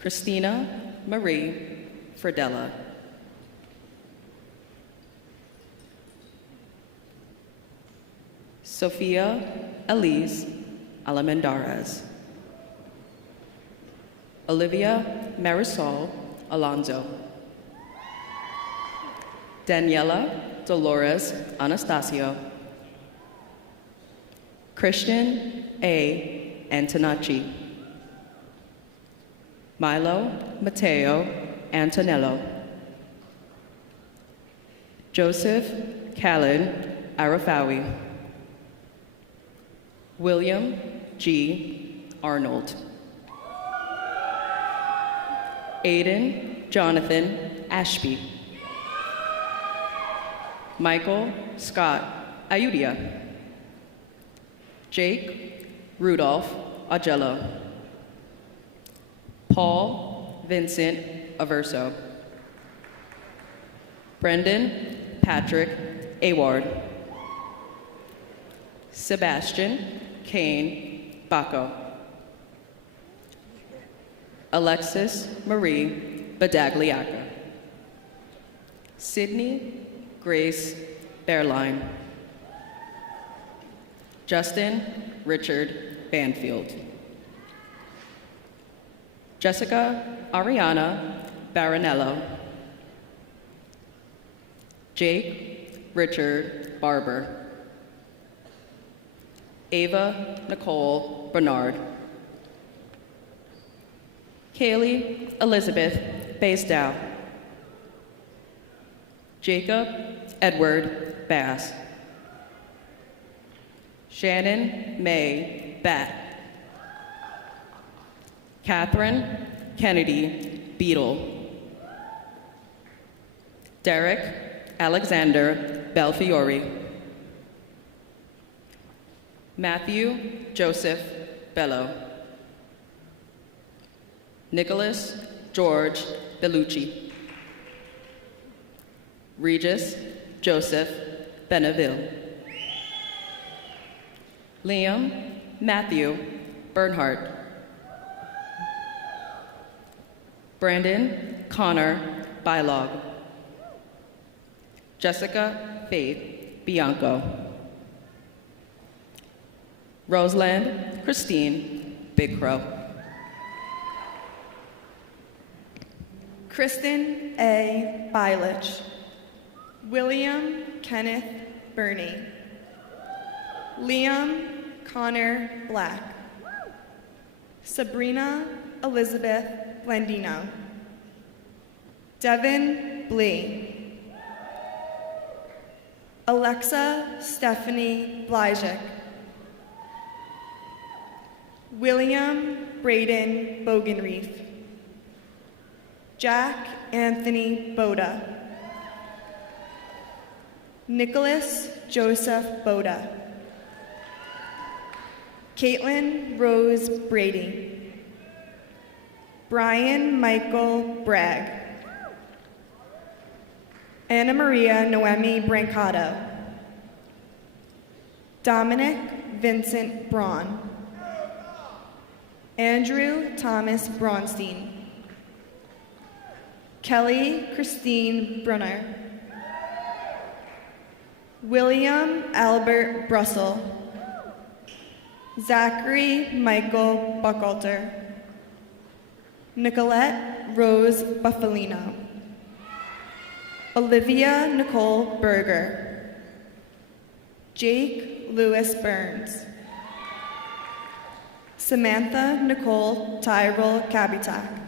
Christina Marie Fridella. Sophia Elise Alamandarez. Olivia Marisol Alonso. Daniela Dolores Anastasio. Christian A. Antonacci. Milo Mateo Antonello. Joseph Khaled Arafawi. William G. Arnold. Aiden Jonathan Ashby. Michael Scott Ayudia. Jake Rudolph Augello. Paul Vincent Averso. Brendan Patrick Award. Sebastian Kane Bacco. Alexis Marie Badagliaca. Sydney Grace Bearline. Justin Richard Banfield. Jessica Ariana Baronello. Jake Richard Barber. Ava Nicole Bernard. Kaylee Elizabeth Basedow. Jacob Edward Bass. Shannon May Batt. Catherine Kennedy Beadle. Derek Alexander Belfiore. Matthew Joseph Bello. Nicholas George Bellucci. Regis Joseph Beneville. Liam Matthew Bernhardt. Brandon Connor Bylog. Jessica Faith Bianco. Roseland Christine Big Crow. Kristen A. Bylich. William Kenneth Burney. Liam Connor Black. Sabrina Elizabeth Blandino. Devin Blee. Alexa Stephanie Blyjic. William Braden Bogenreef. Jack Anthony Boda. Nicholas Joseph Boda. Caitlin Rose Brady. Brian Michael Bragg. Anna Maria Noemi Brancato. Dominic Vincent Braun. Andrew Thomas Braunstein. Kelly Christine Brunner. William Albert Brussel. Zachary Michael Buchalter. Nicolette Rose Buffalino. Olivia Nicole Berger. Jake Lewis Burns. Samantha Nicole Tyrell Kabitak.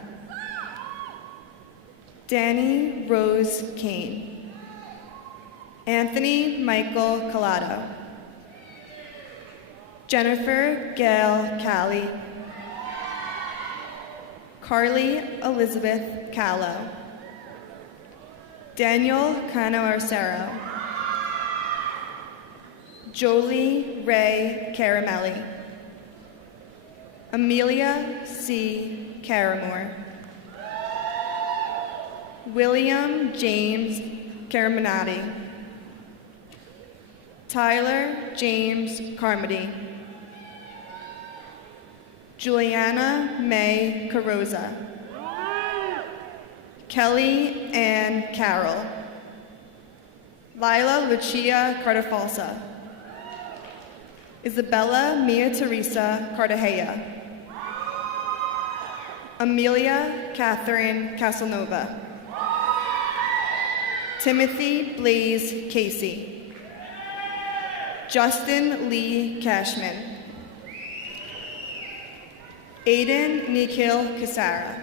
Danny Rose Kane. Anthony Michael Collado. Jennifer Gail Callie. Carly Elizabeth Callow. Daniel Cano Arcero. Jolie Ray Caramelli. Amelia C. Caramore. William James Caraminati. Tyler James Carmody. Juliana May Carosa. Kelly Ann Carroll. Lila Lucia Cartafalsa. Isabella Mia Teresa Cartagena. Amelia Catherine Casanova. Timothy Blaze Casey. Justin Lee Cashman. Aiden Nikhil Kasara.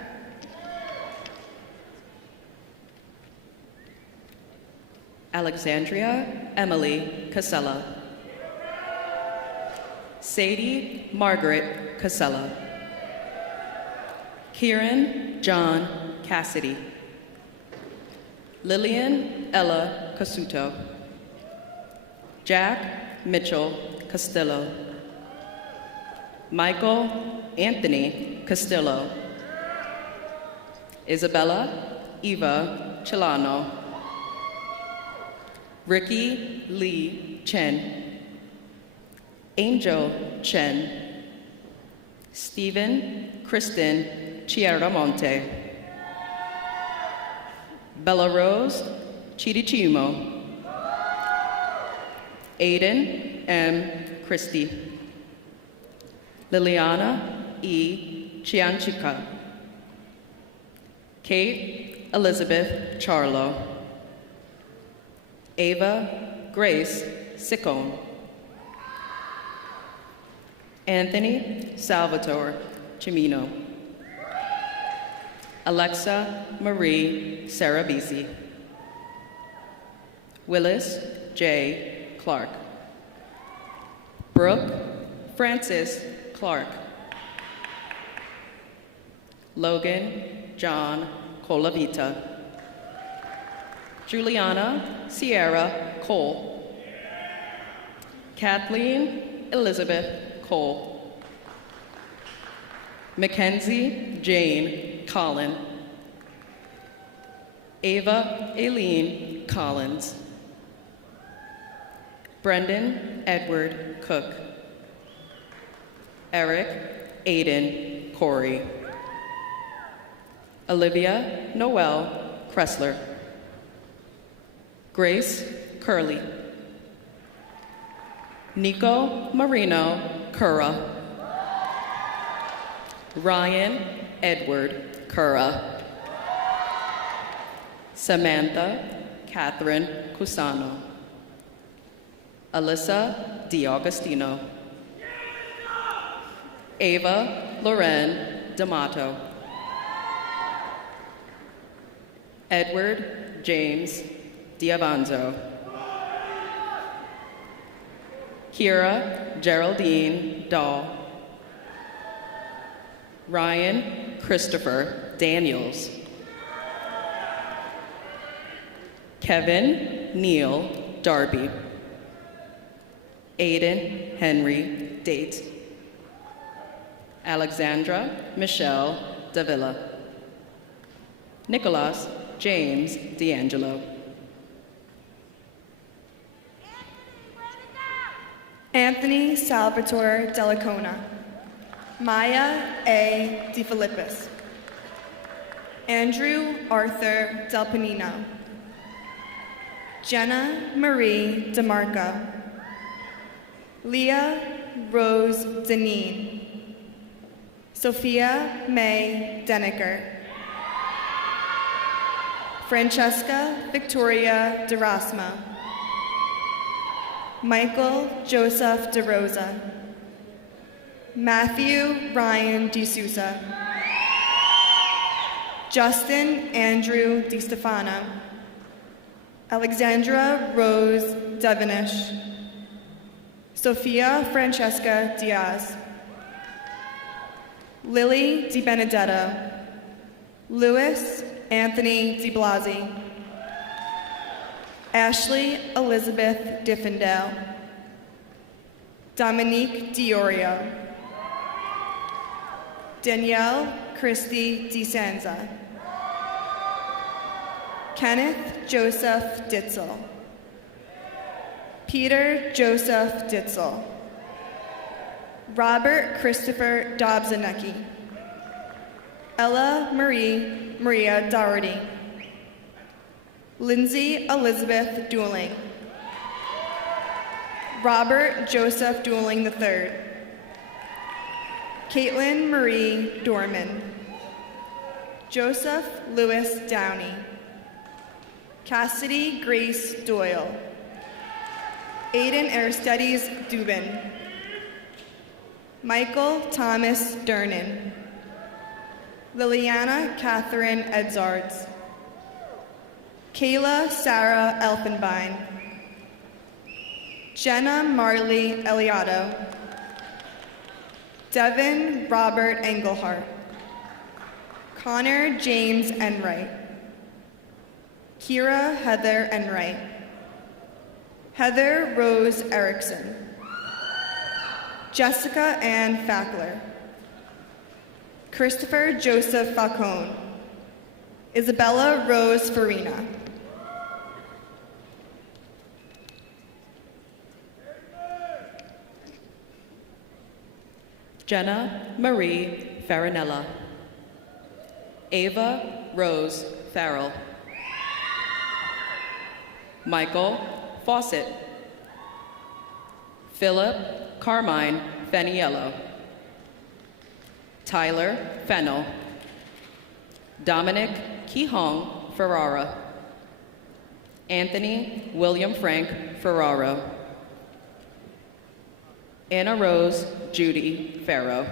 Alexandria Emily Casella. Sadie Margaret Casella. Kieran John Cassidy. Lillian Ella Casuto. Jack Mitchell Castillo. Michael Anthony Castillo. Isabella Eva Chilano. Ricky Lee Chen. Angel Chen. Stephen Kristen Chiaramonte. Bella Rose Chirichimo. Aiden M. Christie. Liliana E. Chianchica. Kate Elizabeth Charlo. Ava Grace Siccone. Anthony Salvatore Cimino. Alexa Marie Sarabisi. Willis J. Clark. Brooke Francis Clark. Logan John Colavita, Juliana Sierra Cole, Kathleen Elizabeth Cole, Mackenzie Jane Collin, Ava Aileen Collins, Brendan Edward Cook, Eric Aiden Corey, Olivia Noel Kressler, Grace Curley, Nico Marino Curra, Ryan Edward Curra, Samantha Catherine Cusano, Alyssa DiAugustino, Ava Loren D'Amato, Edward James Diavanzo, Kira Geraldine Dahl, Ryan Christopher Daniels, Kevin Neil Darby, Aiden Henry Date, Alexandra Michelle Davila, Nicholas James D'Angelo, Anthony Salvatore Delacona, Maya A. DeFilippis, Andrew Arthur Del Panino, Jenna Marie DeMarco, Leah Rose Deneen, Sophia May Deniker, Francesca Victoria DeRosma, Michael Joseph DeRosa, Matthew Ryan D'Souza, Justin Andrew DiStefano, Alexandra Rose Devenish, Sophia Francesca Diaz, Lily DiBenedetto, Louis Anthony DiBlasi, Ashley Elizabeth Diffendale, Dominique Diorio, Danielle Christie DiSanza, Kenneth Joseph Ditzel, Peter Joseph Ditzel, Robert Christopher Dobzanecki, Ella Maria Dougherty, Lindsay Elizabeth Dooling, Robert Joseph Dooling III, Caitlin Marie Dorman, Joseph Louis Downey, Cassidy Grace Doyle, Aiden Aristides Dubin, Michael Thomas Dernan, Liliana Catherine Edzards, Kayla Sarah Elfenbein, Jenna Marley Eliotto, Devin Robert Engelhart, Connor James Enright, Kira Heather Enright, Heather Rose Erickson, Jessica Ann Fackler, Christopher Joseph Falcone, Isabella Rose Farina, Jenna Marie Farinella, Ava Rose Farrell, Michael Fawcett, Philip Carmine Faniello, Tyler Fennell, Dominic Kihong Ferrara, Anthony William Frank Ferraro, Anna Rose Judy Farrow,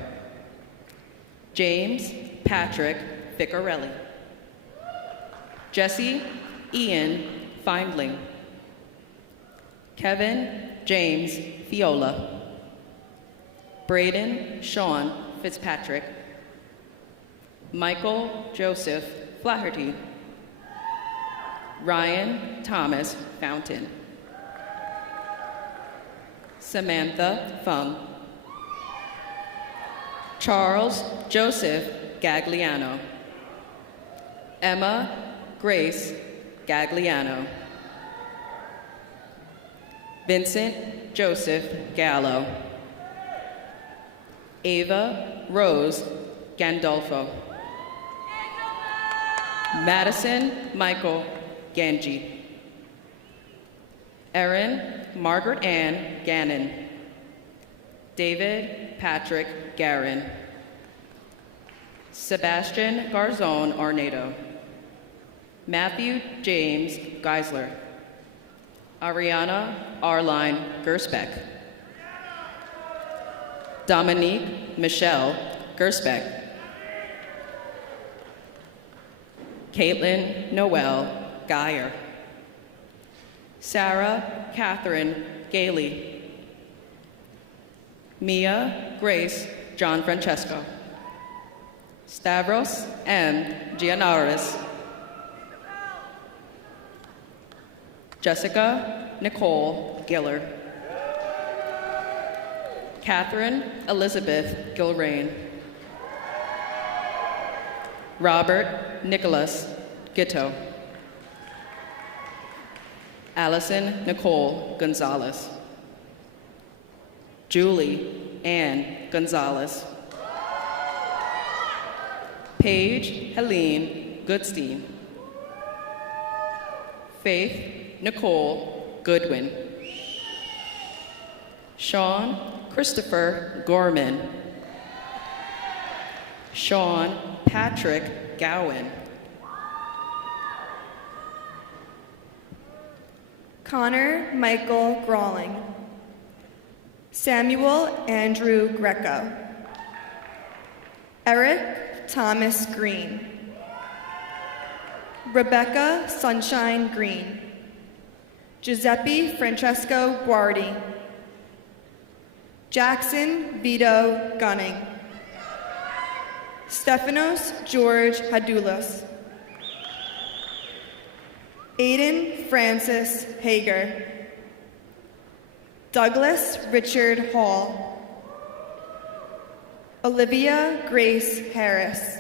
James Patrick Ficarelli, Jesse Ian Feindling, Kevin James Fiola, Braden Sean Fitzpatrick, Michael Joseph Flaherty. Ryan Thomas Fountain. Samantha Fung. Charles Joseph Gagliano. Emma Grace Gagliano. Vincent Joseph Gallo. Ava Rose Gandolfo. Madison Michael Ganji. Erin Margaret Ann Gannon. David Patrick Garin. Sebastian Garzon Arnado. Matthew James Geisler. Ariana Arline Gersbeck. Dominique Michelle Gersbeck. Caitlin Noel Geyer. Sarah Catherine Gailey. Mia Grace John Francesco. Stavros M. Gianaris. Jessica Nicole Giller. Catherine Elizabeth Gilrain. Robert Nicholas Gitto. Allison Nicole Gonzalez. Julie Ann Gonzalez. Paige Helene Goodstein. Faith Nicole Goodwin. Sean Christopher Gorman. Sean Patrick Gowan. Connor Michael Grawling. Samuel Andrew Greco. Eric Thomas Green. Rebecca Sunshine Green. Giuseppe Francesco Guardi. Jackson Vito Gunning. Stephanos George Hadoulas. Aiden Francis Hager. Douglas Richard Hall. Olivia Grace Harris.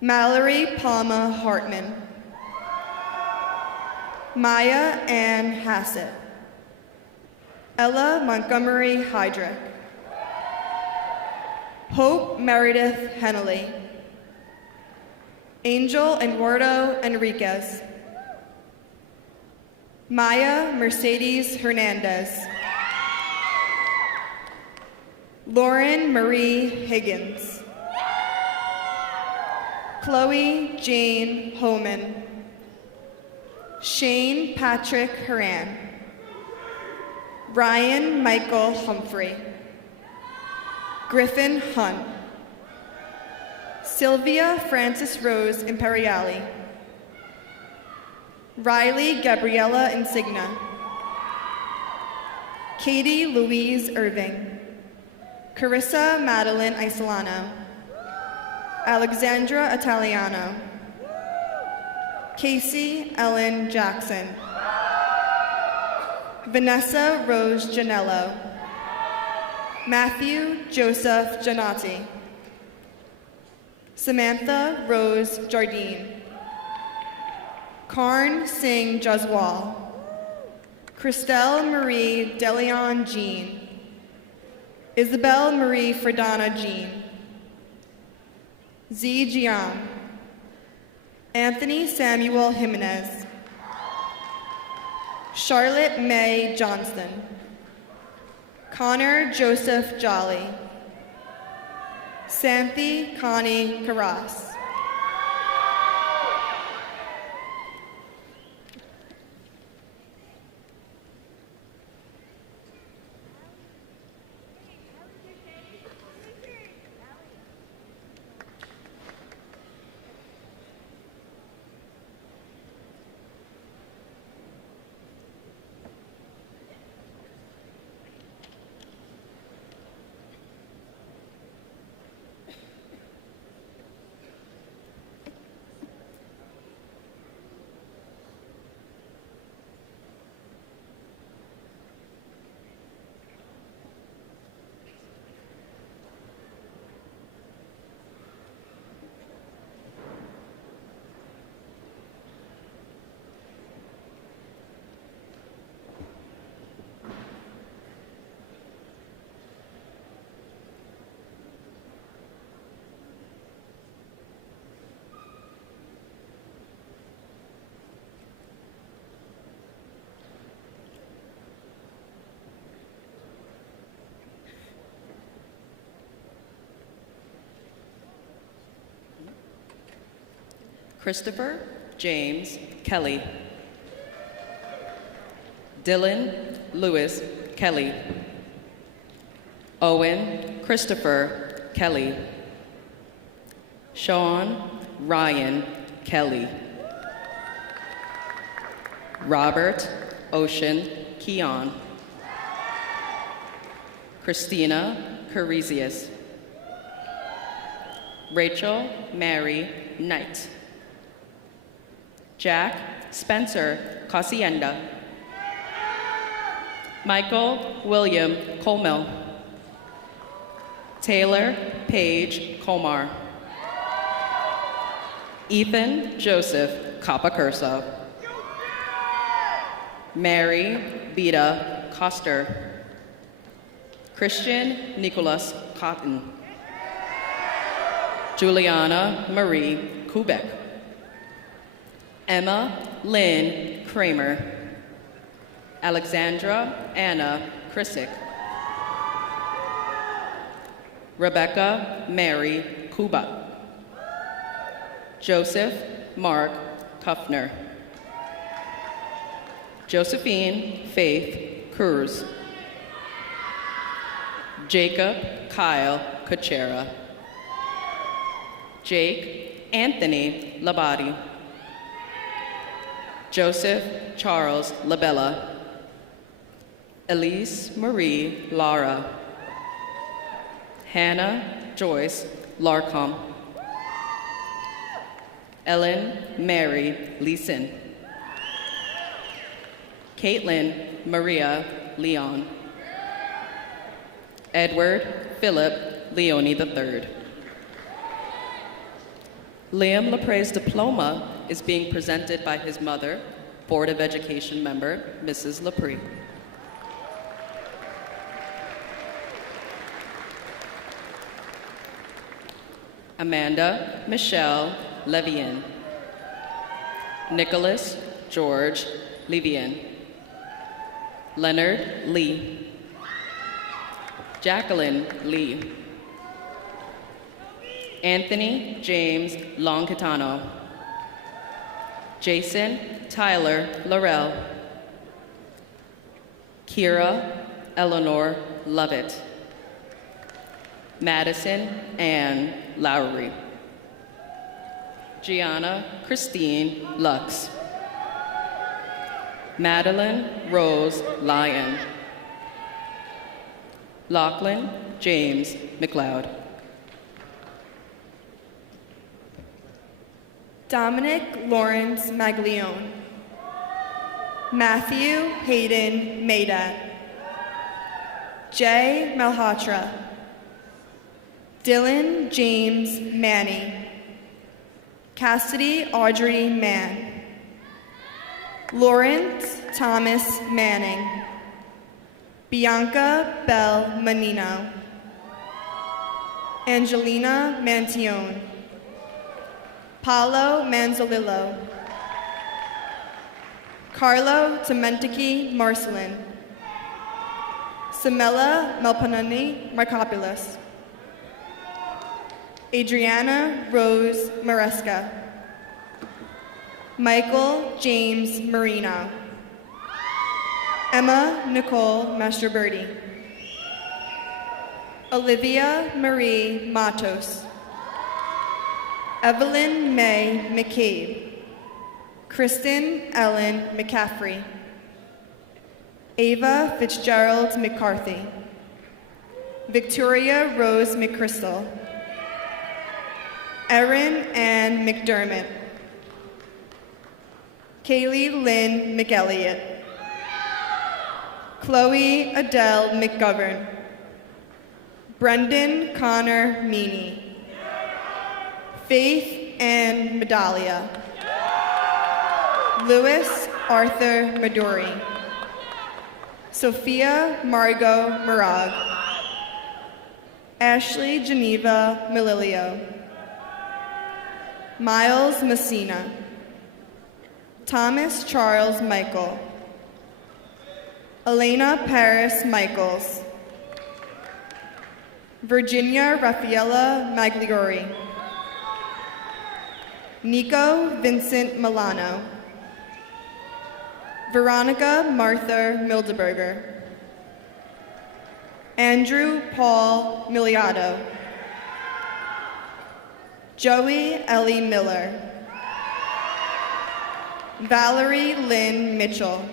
Mallory Palma Hartman. Maya Ann Hassett. Ella Montgomery Heydrich. Hope Meredith Hennelly. Angel Eduardo Enriquez. Maya Mercedes Hernandez. Lauren Marie Higgins. Chloe Jane Homan. Shane Patrick Horan. Ryan Michael Humphrey. Griffin Hunt. Sylvia Francis Rose Imperiali. Riley Gabriella Insigna. Katie Louise Irving. Carissa Madeline Isolano. Alexandra Italiano. Casey Ellen Jackson. Vanessa Rose Janello. Matthew Joseph Janati. Samantha Rose Jardine. Karn Singh Jaswal. Christelle Marie Deleon Jean. Isabel Marie Fredana Jean. Z Jian. Anthony Samuel Jimenez. Charlotte May Johnston. Connor Joseph Jolly. Santhi Connie Karas. Christopher James Kelly. Dylan Lewis Kelly. Owen Christopher Kelly. Sean Ryan Kelly. Robert Ocean Keon. Christina Caresius. Rachel Mary Knight. Jack Spencer Cosienda. Michael William Colmel. Taylor Paige Colmar. Ethan Joseph Capacurso. Mary Beta Coster. Christian Nicholas Cotton. Juliana Marie Kubek. Emma Lynn Kramer. Alexandra Anna Krisick. Rebecca Mary Kuba. Joseph Mark Kuffner. Josephine Faith Cruz. Jacob Kyle Kuchera. Jake Anthony Labate. Joseph Charles Labella. Elise Marie Lara. Hannah Joyce Larcom. Ellen Mary Leeson. Caitlin Maria Leon. Edward Philip Leone III. Liam Lepre's diploma is being presented by his mother, Board of Education member, Mrs. Lepre. Amanda Michelle Levian. Nicholas George Levian. Leonard Lee. Jacqueline Lee. Anthony James Longcatano. Jason Tyler Laurel. Kira Eleanor Lovett. Madison Ann Lowry. Gianna Christine Lux. Madeline Rose Lyon. Lachlan James McLeod. Dominic Lawrence Maglione. Matthew Hayden Maida. Jay Malhotra. Dylan James Manny. Cassidy Audrey Mann. Lawrence Thomas Manning. Bianca Bell Manino. Angelina Mantione. Paolo Manzolillo. Carlo Tementiki Marcelin. Samela Melpanani Markopoulos. Adriana Rose Maresca. Michael James Marino. Emma Nicole Mastroberti. Olivia Marie Matos. Evelyn May McCabe. Kristen Ellen McCaffrey. Ava Fitzgerald McCarthy. Victoria Rose McChrystal. Erin Ann McDermott. Kaylee Lynn McElliott. Chloe Adele McGovern. Brendan Connor Meany. Faith Ann Medalia. Louis Arthur Maduri. Sophia Margot Murag. Ashley Geneva Melilio. Miles Messina. Thomas Charles Michael. Elena Paris Michaels. Virginia Raffaella Magliori. Nico Vincent Milano. Veronica Martha Mildeberger. Andrew Paul Miliato. Joey Ellie Miller. Valerie Lynn Mitchell.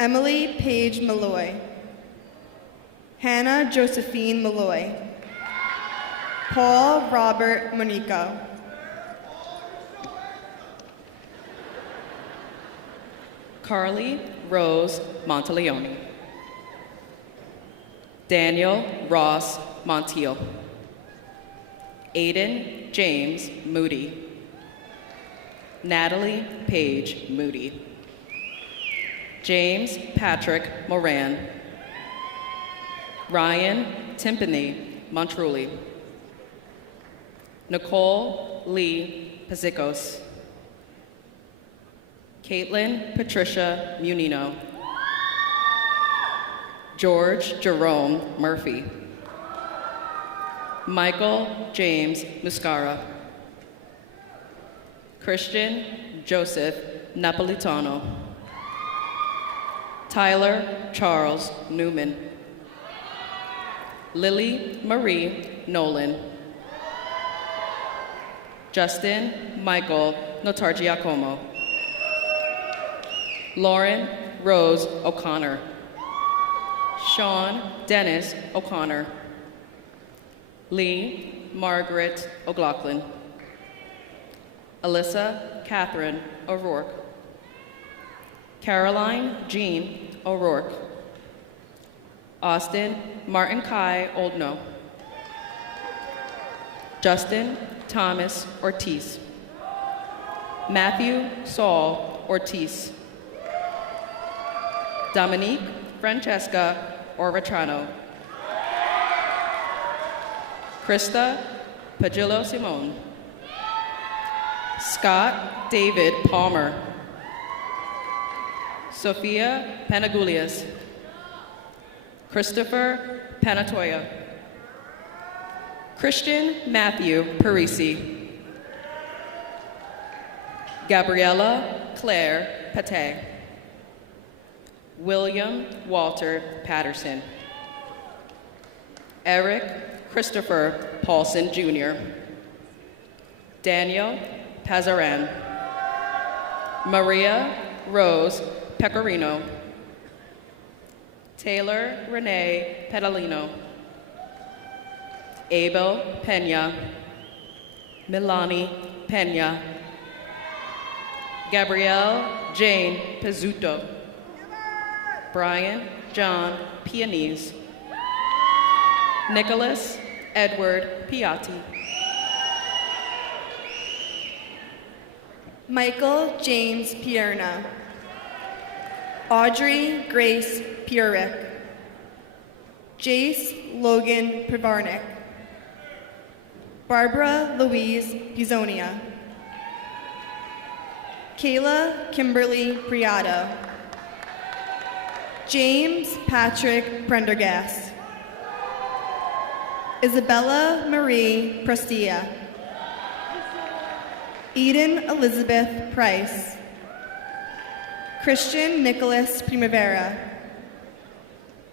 Emily Paige Malloy. Hannah Josephine Malloy. Paul Robert Monico. Carly Rose Monteleone. Daniel Ross Montiel. Aiden James Moody. Natalie Paige Moody. James Patrick Moran. Ryan Timpani Montrulli. Nicole Lee Pazicos. Caitlin Patricia Munino. George Jerome Murphy. Michael James Muscara. Christian Joseph Napolitano. Tyler Charles Newman. Lily Marie Nolan. Justin Michael Notargiacomo. Lauren Rose O'Connor. Sean Dennis O'Connor. Lee Margaret O'Loughlin. Alyssa Catherine O'Rourke. Caroline Jean O'Rourke. Austin Martin Kai Oldno. Justin Thomas Ortiz. Matthew Saul Ortiz. Dominique Francesca Orvetrano. Krista Pagillo Simone. Scott David Palmer. Sophia Panagulias. Christopher Panatoya. Christian Matthew Parisi. Gabriella Claire Pate. William Walter Patterson. Eric Christopher Paulson Jr. Daniel Pazaran. Maria Rose Pecorino. Taylor Renee Pedalino. Abel Pena. Milani Pena. Gabrielle Jane Pizzuto. Brian John Pianese. Nicholas Edward Piatti. Michael James Pierna. Audrey Grace Purick. Jace Logan Pivarnik. Barbara Louise Pizonia. Kayla Kimberly Priado. James Patrick Prendergast. Isabella Marie Prestia. Eden Elizabeth Price. Christian Nicholas Primavera.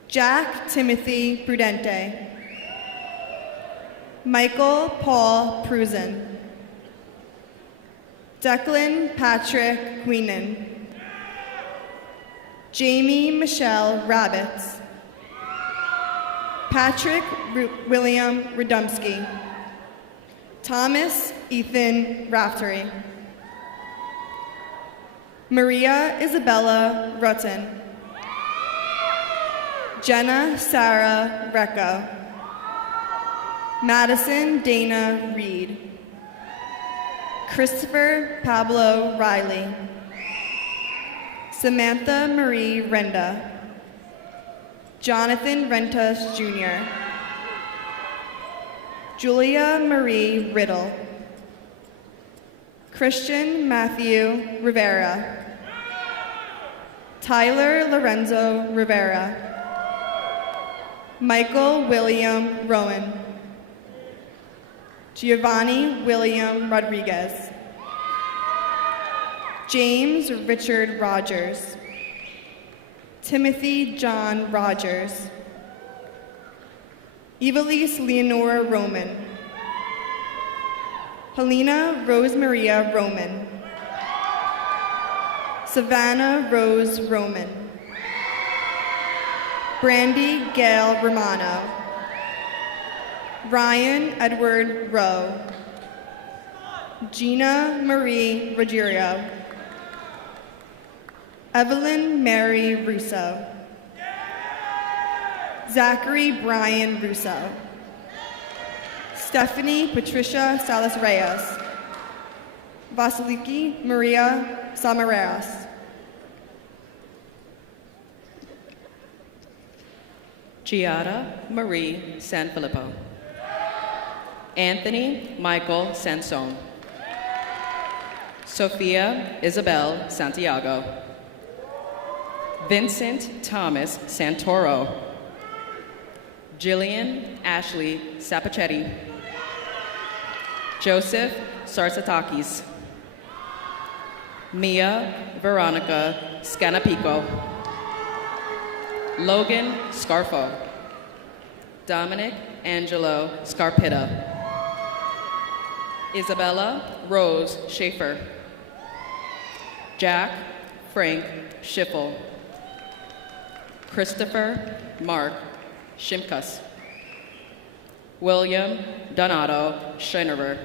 Jack Timothy Prudente. Michael Paul Prusen. Declan Patrick Queenan. Jamie Michelle Rabbits. Patrick William Radomski. Thomas Ethan Raftery. Maria Isabella Rutten. Jenna Sarah Recco. Madison Dana Reed. Christopher Pablo Riley. Samantha Marie Renda. Jonathan Rentas Jr. Julia Marie Riddle. Christian Matthew Rivera. Tyler Lorenzo Rivera. Michael William Rowan. Giovanni William Rodriguez. James Richard Rogers. Timothy John Rogers. Evelise Leonora Roman. Helena Rose Maria Roman. Savannah Rose Roman. Brandy Gail Romano. Ryan Edward Rowe. Gina Marie Ruggiero. Evelyn Mary Russo. Zachary Brian Russo. Stephanie Patricia Salas Reyes. Vasiliki Maria Samareras. Giada Marie Sanfilippo. Anthony Michael Sansone. Sophia Isabel Santiago. Vincent Thomas Santoro. Jillian Ashley Sapachetti. Joseph Sarsatakis. Mia Veronica Scanapico. Logan Scarfo. Dominic Angelo Scarpitta. Isabella Rose Schaefer. Jack Frank Schiffel. Christopher Mark Shimkus. William Donato Scheinerer.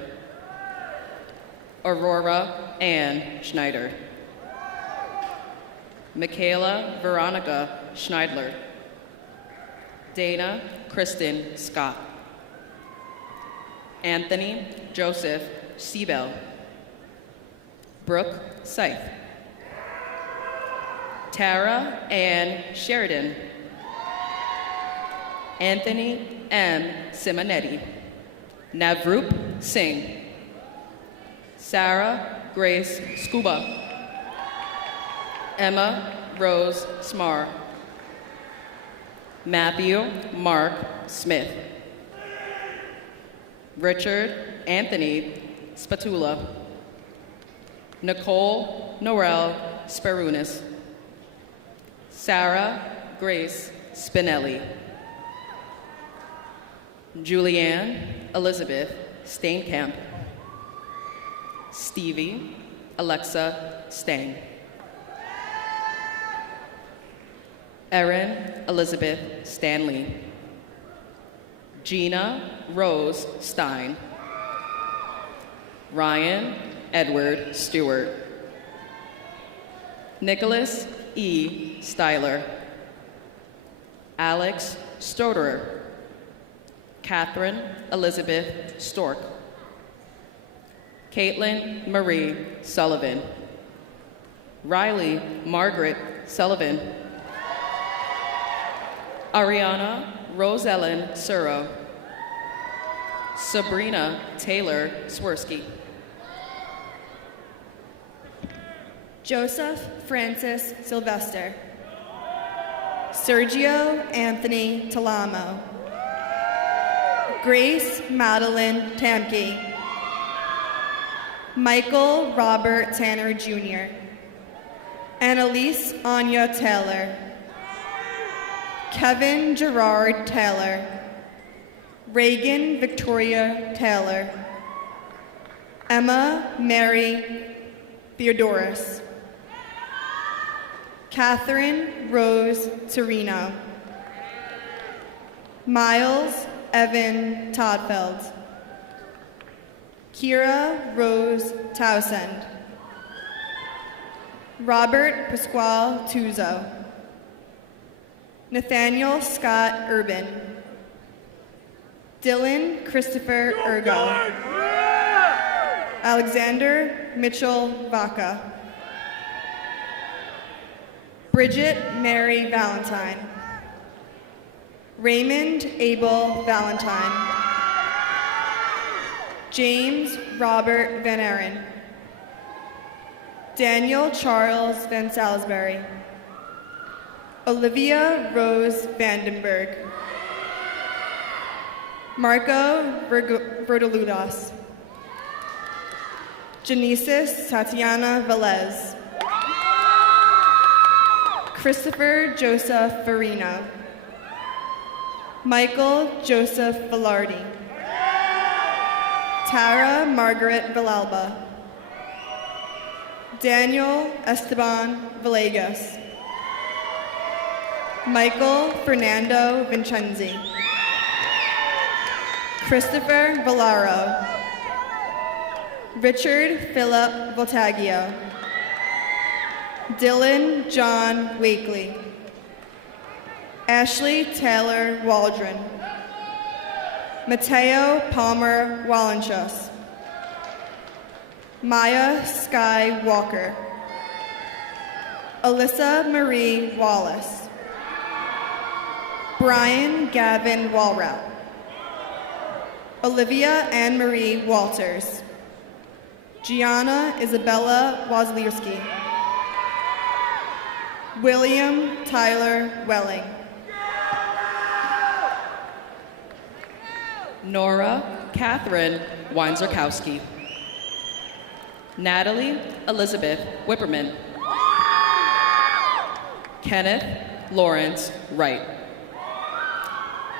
Aurora Ann Schneider. Michaela Veronica Schneidler. Dana Kristen Scott. Anthony Joseph Siebel. Brooke Scythe. Tara Ann Sheridan. Anthony M. Simonetti. Navroop Singh. Sarah Grace Scuba. Emma Rose Smar. Matthew Mark Smith. Richard Anthony Spatula. Nicole Norel Sperunas. Sarah Grace Spinelli. Julianne Elizabeth Steenkamp. Stevie Alexa Stang. Erin Elizabeth Stanley. Gina Rose Stein. Ryan Edward Stewart. Nicholas E. Styler. Alex Stoderer. Catherine Elizabeth Stork. Caitlin Marie Sullivan. Riley Margaret Sullivan. Ariana Rosellen Suro. Sabrina Taylor Swirsky. Joseph Francis Sylvester. Sergio Anthony Talamo. Grace Madeline Tamke. Michael Robert Tanner Jr. Annalise Anya Taylor. Kevin Gerard Taylor. Reagan Victoria Taylor. Emma Mary Theodoris. Catherine Rose Torino. Miles Evan Toddfeld. Kira Rose Towsend. Robert Pasquale Tuzo. Nathaniel Scott Urban. Dylan Christopher Ergo. Alexander Mitchell Vaca. Bridget Mary Valentine. Raymond Abel Valentine. James Robert Van Aaron. Daniel Charles Van Salisbury. Olivia Rose Vandenberg. Marco Verdeludas. Genesis Tatiana Velez. Christopher Joseph Farina. Michael Joseph Velarde. Tara Margaret Villalba. Daniel Esteban Villegas. Michael Fernando Vincenzi. Christopher Villaro. Richard Philip Voltaggio. Dylan John Wakely. Ashley Taylor Waldron. Mateo Palmer Wallenchus. Maya Sky Walker. Alyssa Marie Wallace. Brian Gavin Walrath. Olivia Anne Marie Walters. Gianna Isabella Wozlierski. William Tyler Welling. Nora Catherine Weinzerkowski. Natalie Elizabeth Whipperman. Kenneth Lawrence Wright.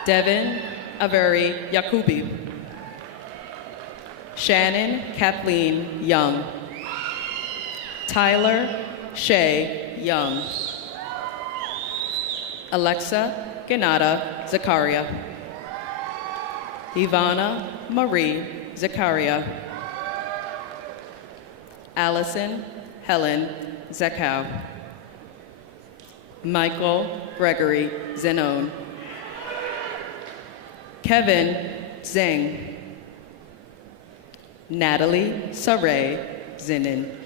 Devin Avery Yakubi. Shannon Kathleen Young. Tyler Shay Young. Alexa Ganata Zakaria. Ivana Marie Zakaria. Allison Helen Zakow. Michael Gregory Zenon. Kevin Zeng. Natalie Saray Zinin.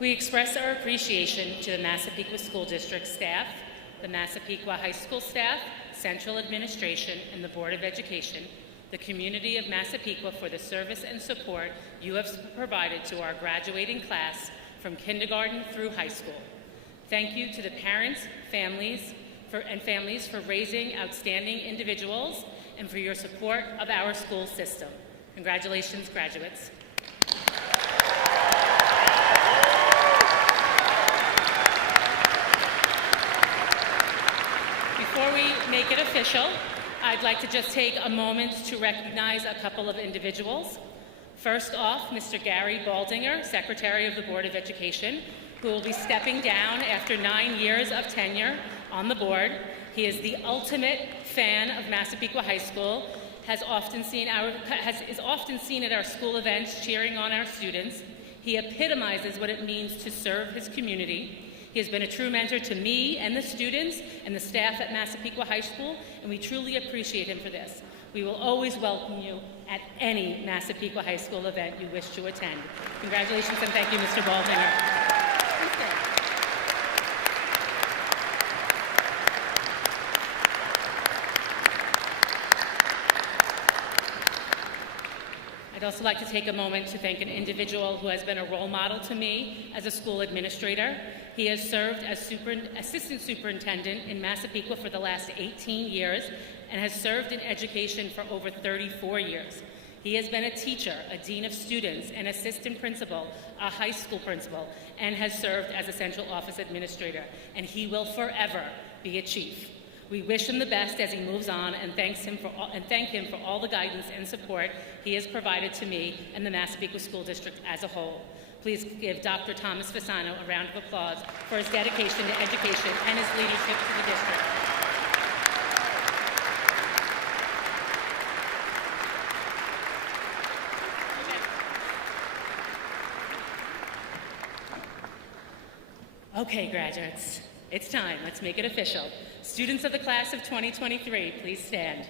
We express our appreciation to the Massapequa School District staff, the Massapequa High School staff, Central Administration, and the Board of Education, the community of Massapequa for the service and support you have provided to our graduating class from kindergarten through high school. Thank you to the parents, families for raising outstanding individuals and for your support of our school system. Congratulations, graduates. Before we make it official, I'd like to just take a moment to recognize a couple of individuals. First off, Mr. Gary Baldinger, Secretary of the Board of Education, who will be stepping down after 9 years of tenure on the board. He is the ultimate fan of Massapequa High School, is often seen at our school events cheering on our students. He epitomizes what it means to serve his community. He has been a true mentor to me and the students and the staff at Massapequa High School, and we truly appreciate him for this. We will always welcome you at any Massapequa High School event you wish to attend. Congratulations and thank you, Mr. Baldinger. I'd also like to take a moment to thank an individual who has been a role model to me as a school administrator. He has served as assistant superintendent in Massapequa for the last 18 years and has served in education for over 34 years. He has been a teacher, a dean of students, an assistant principal, a high school principal, and has served as a central office administrator, and he will forever be a chief. We wish him the best as he moves on and thank him for all the guidance and support he has provided to me and the Massapequa School District as a whole. Please give Dr. Thomas Fasano a round of applause for his dedication to education and his leadership to the district. Okay, graduates, it's time. Let's make it official. Students of the class of 2023, please stand.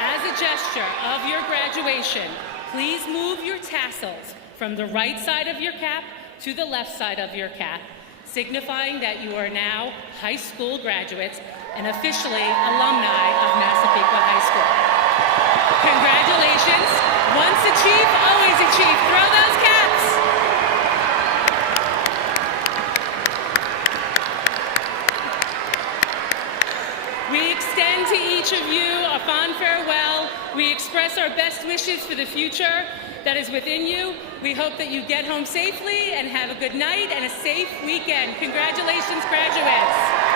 As a gesture of your graduation, please move your tassels from the right side of your cap to the left side of your cap, signifying that you are now high school graduates and officially alumni of Massapequa High School. Congratulations. Once a chief, always a chief. Throw those caps. We extend to each of you a fond farewell. We express our best wishes for the future that is within you. We hope that you get home safely and have a good night and a safe weekend. Congratulations, graduates.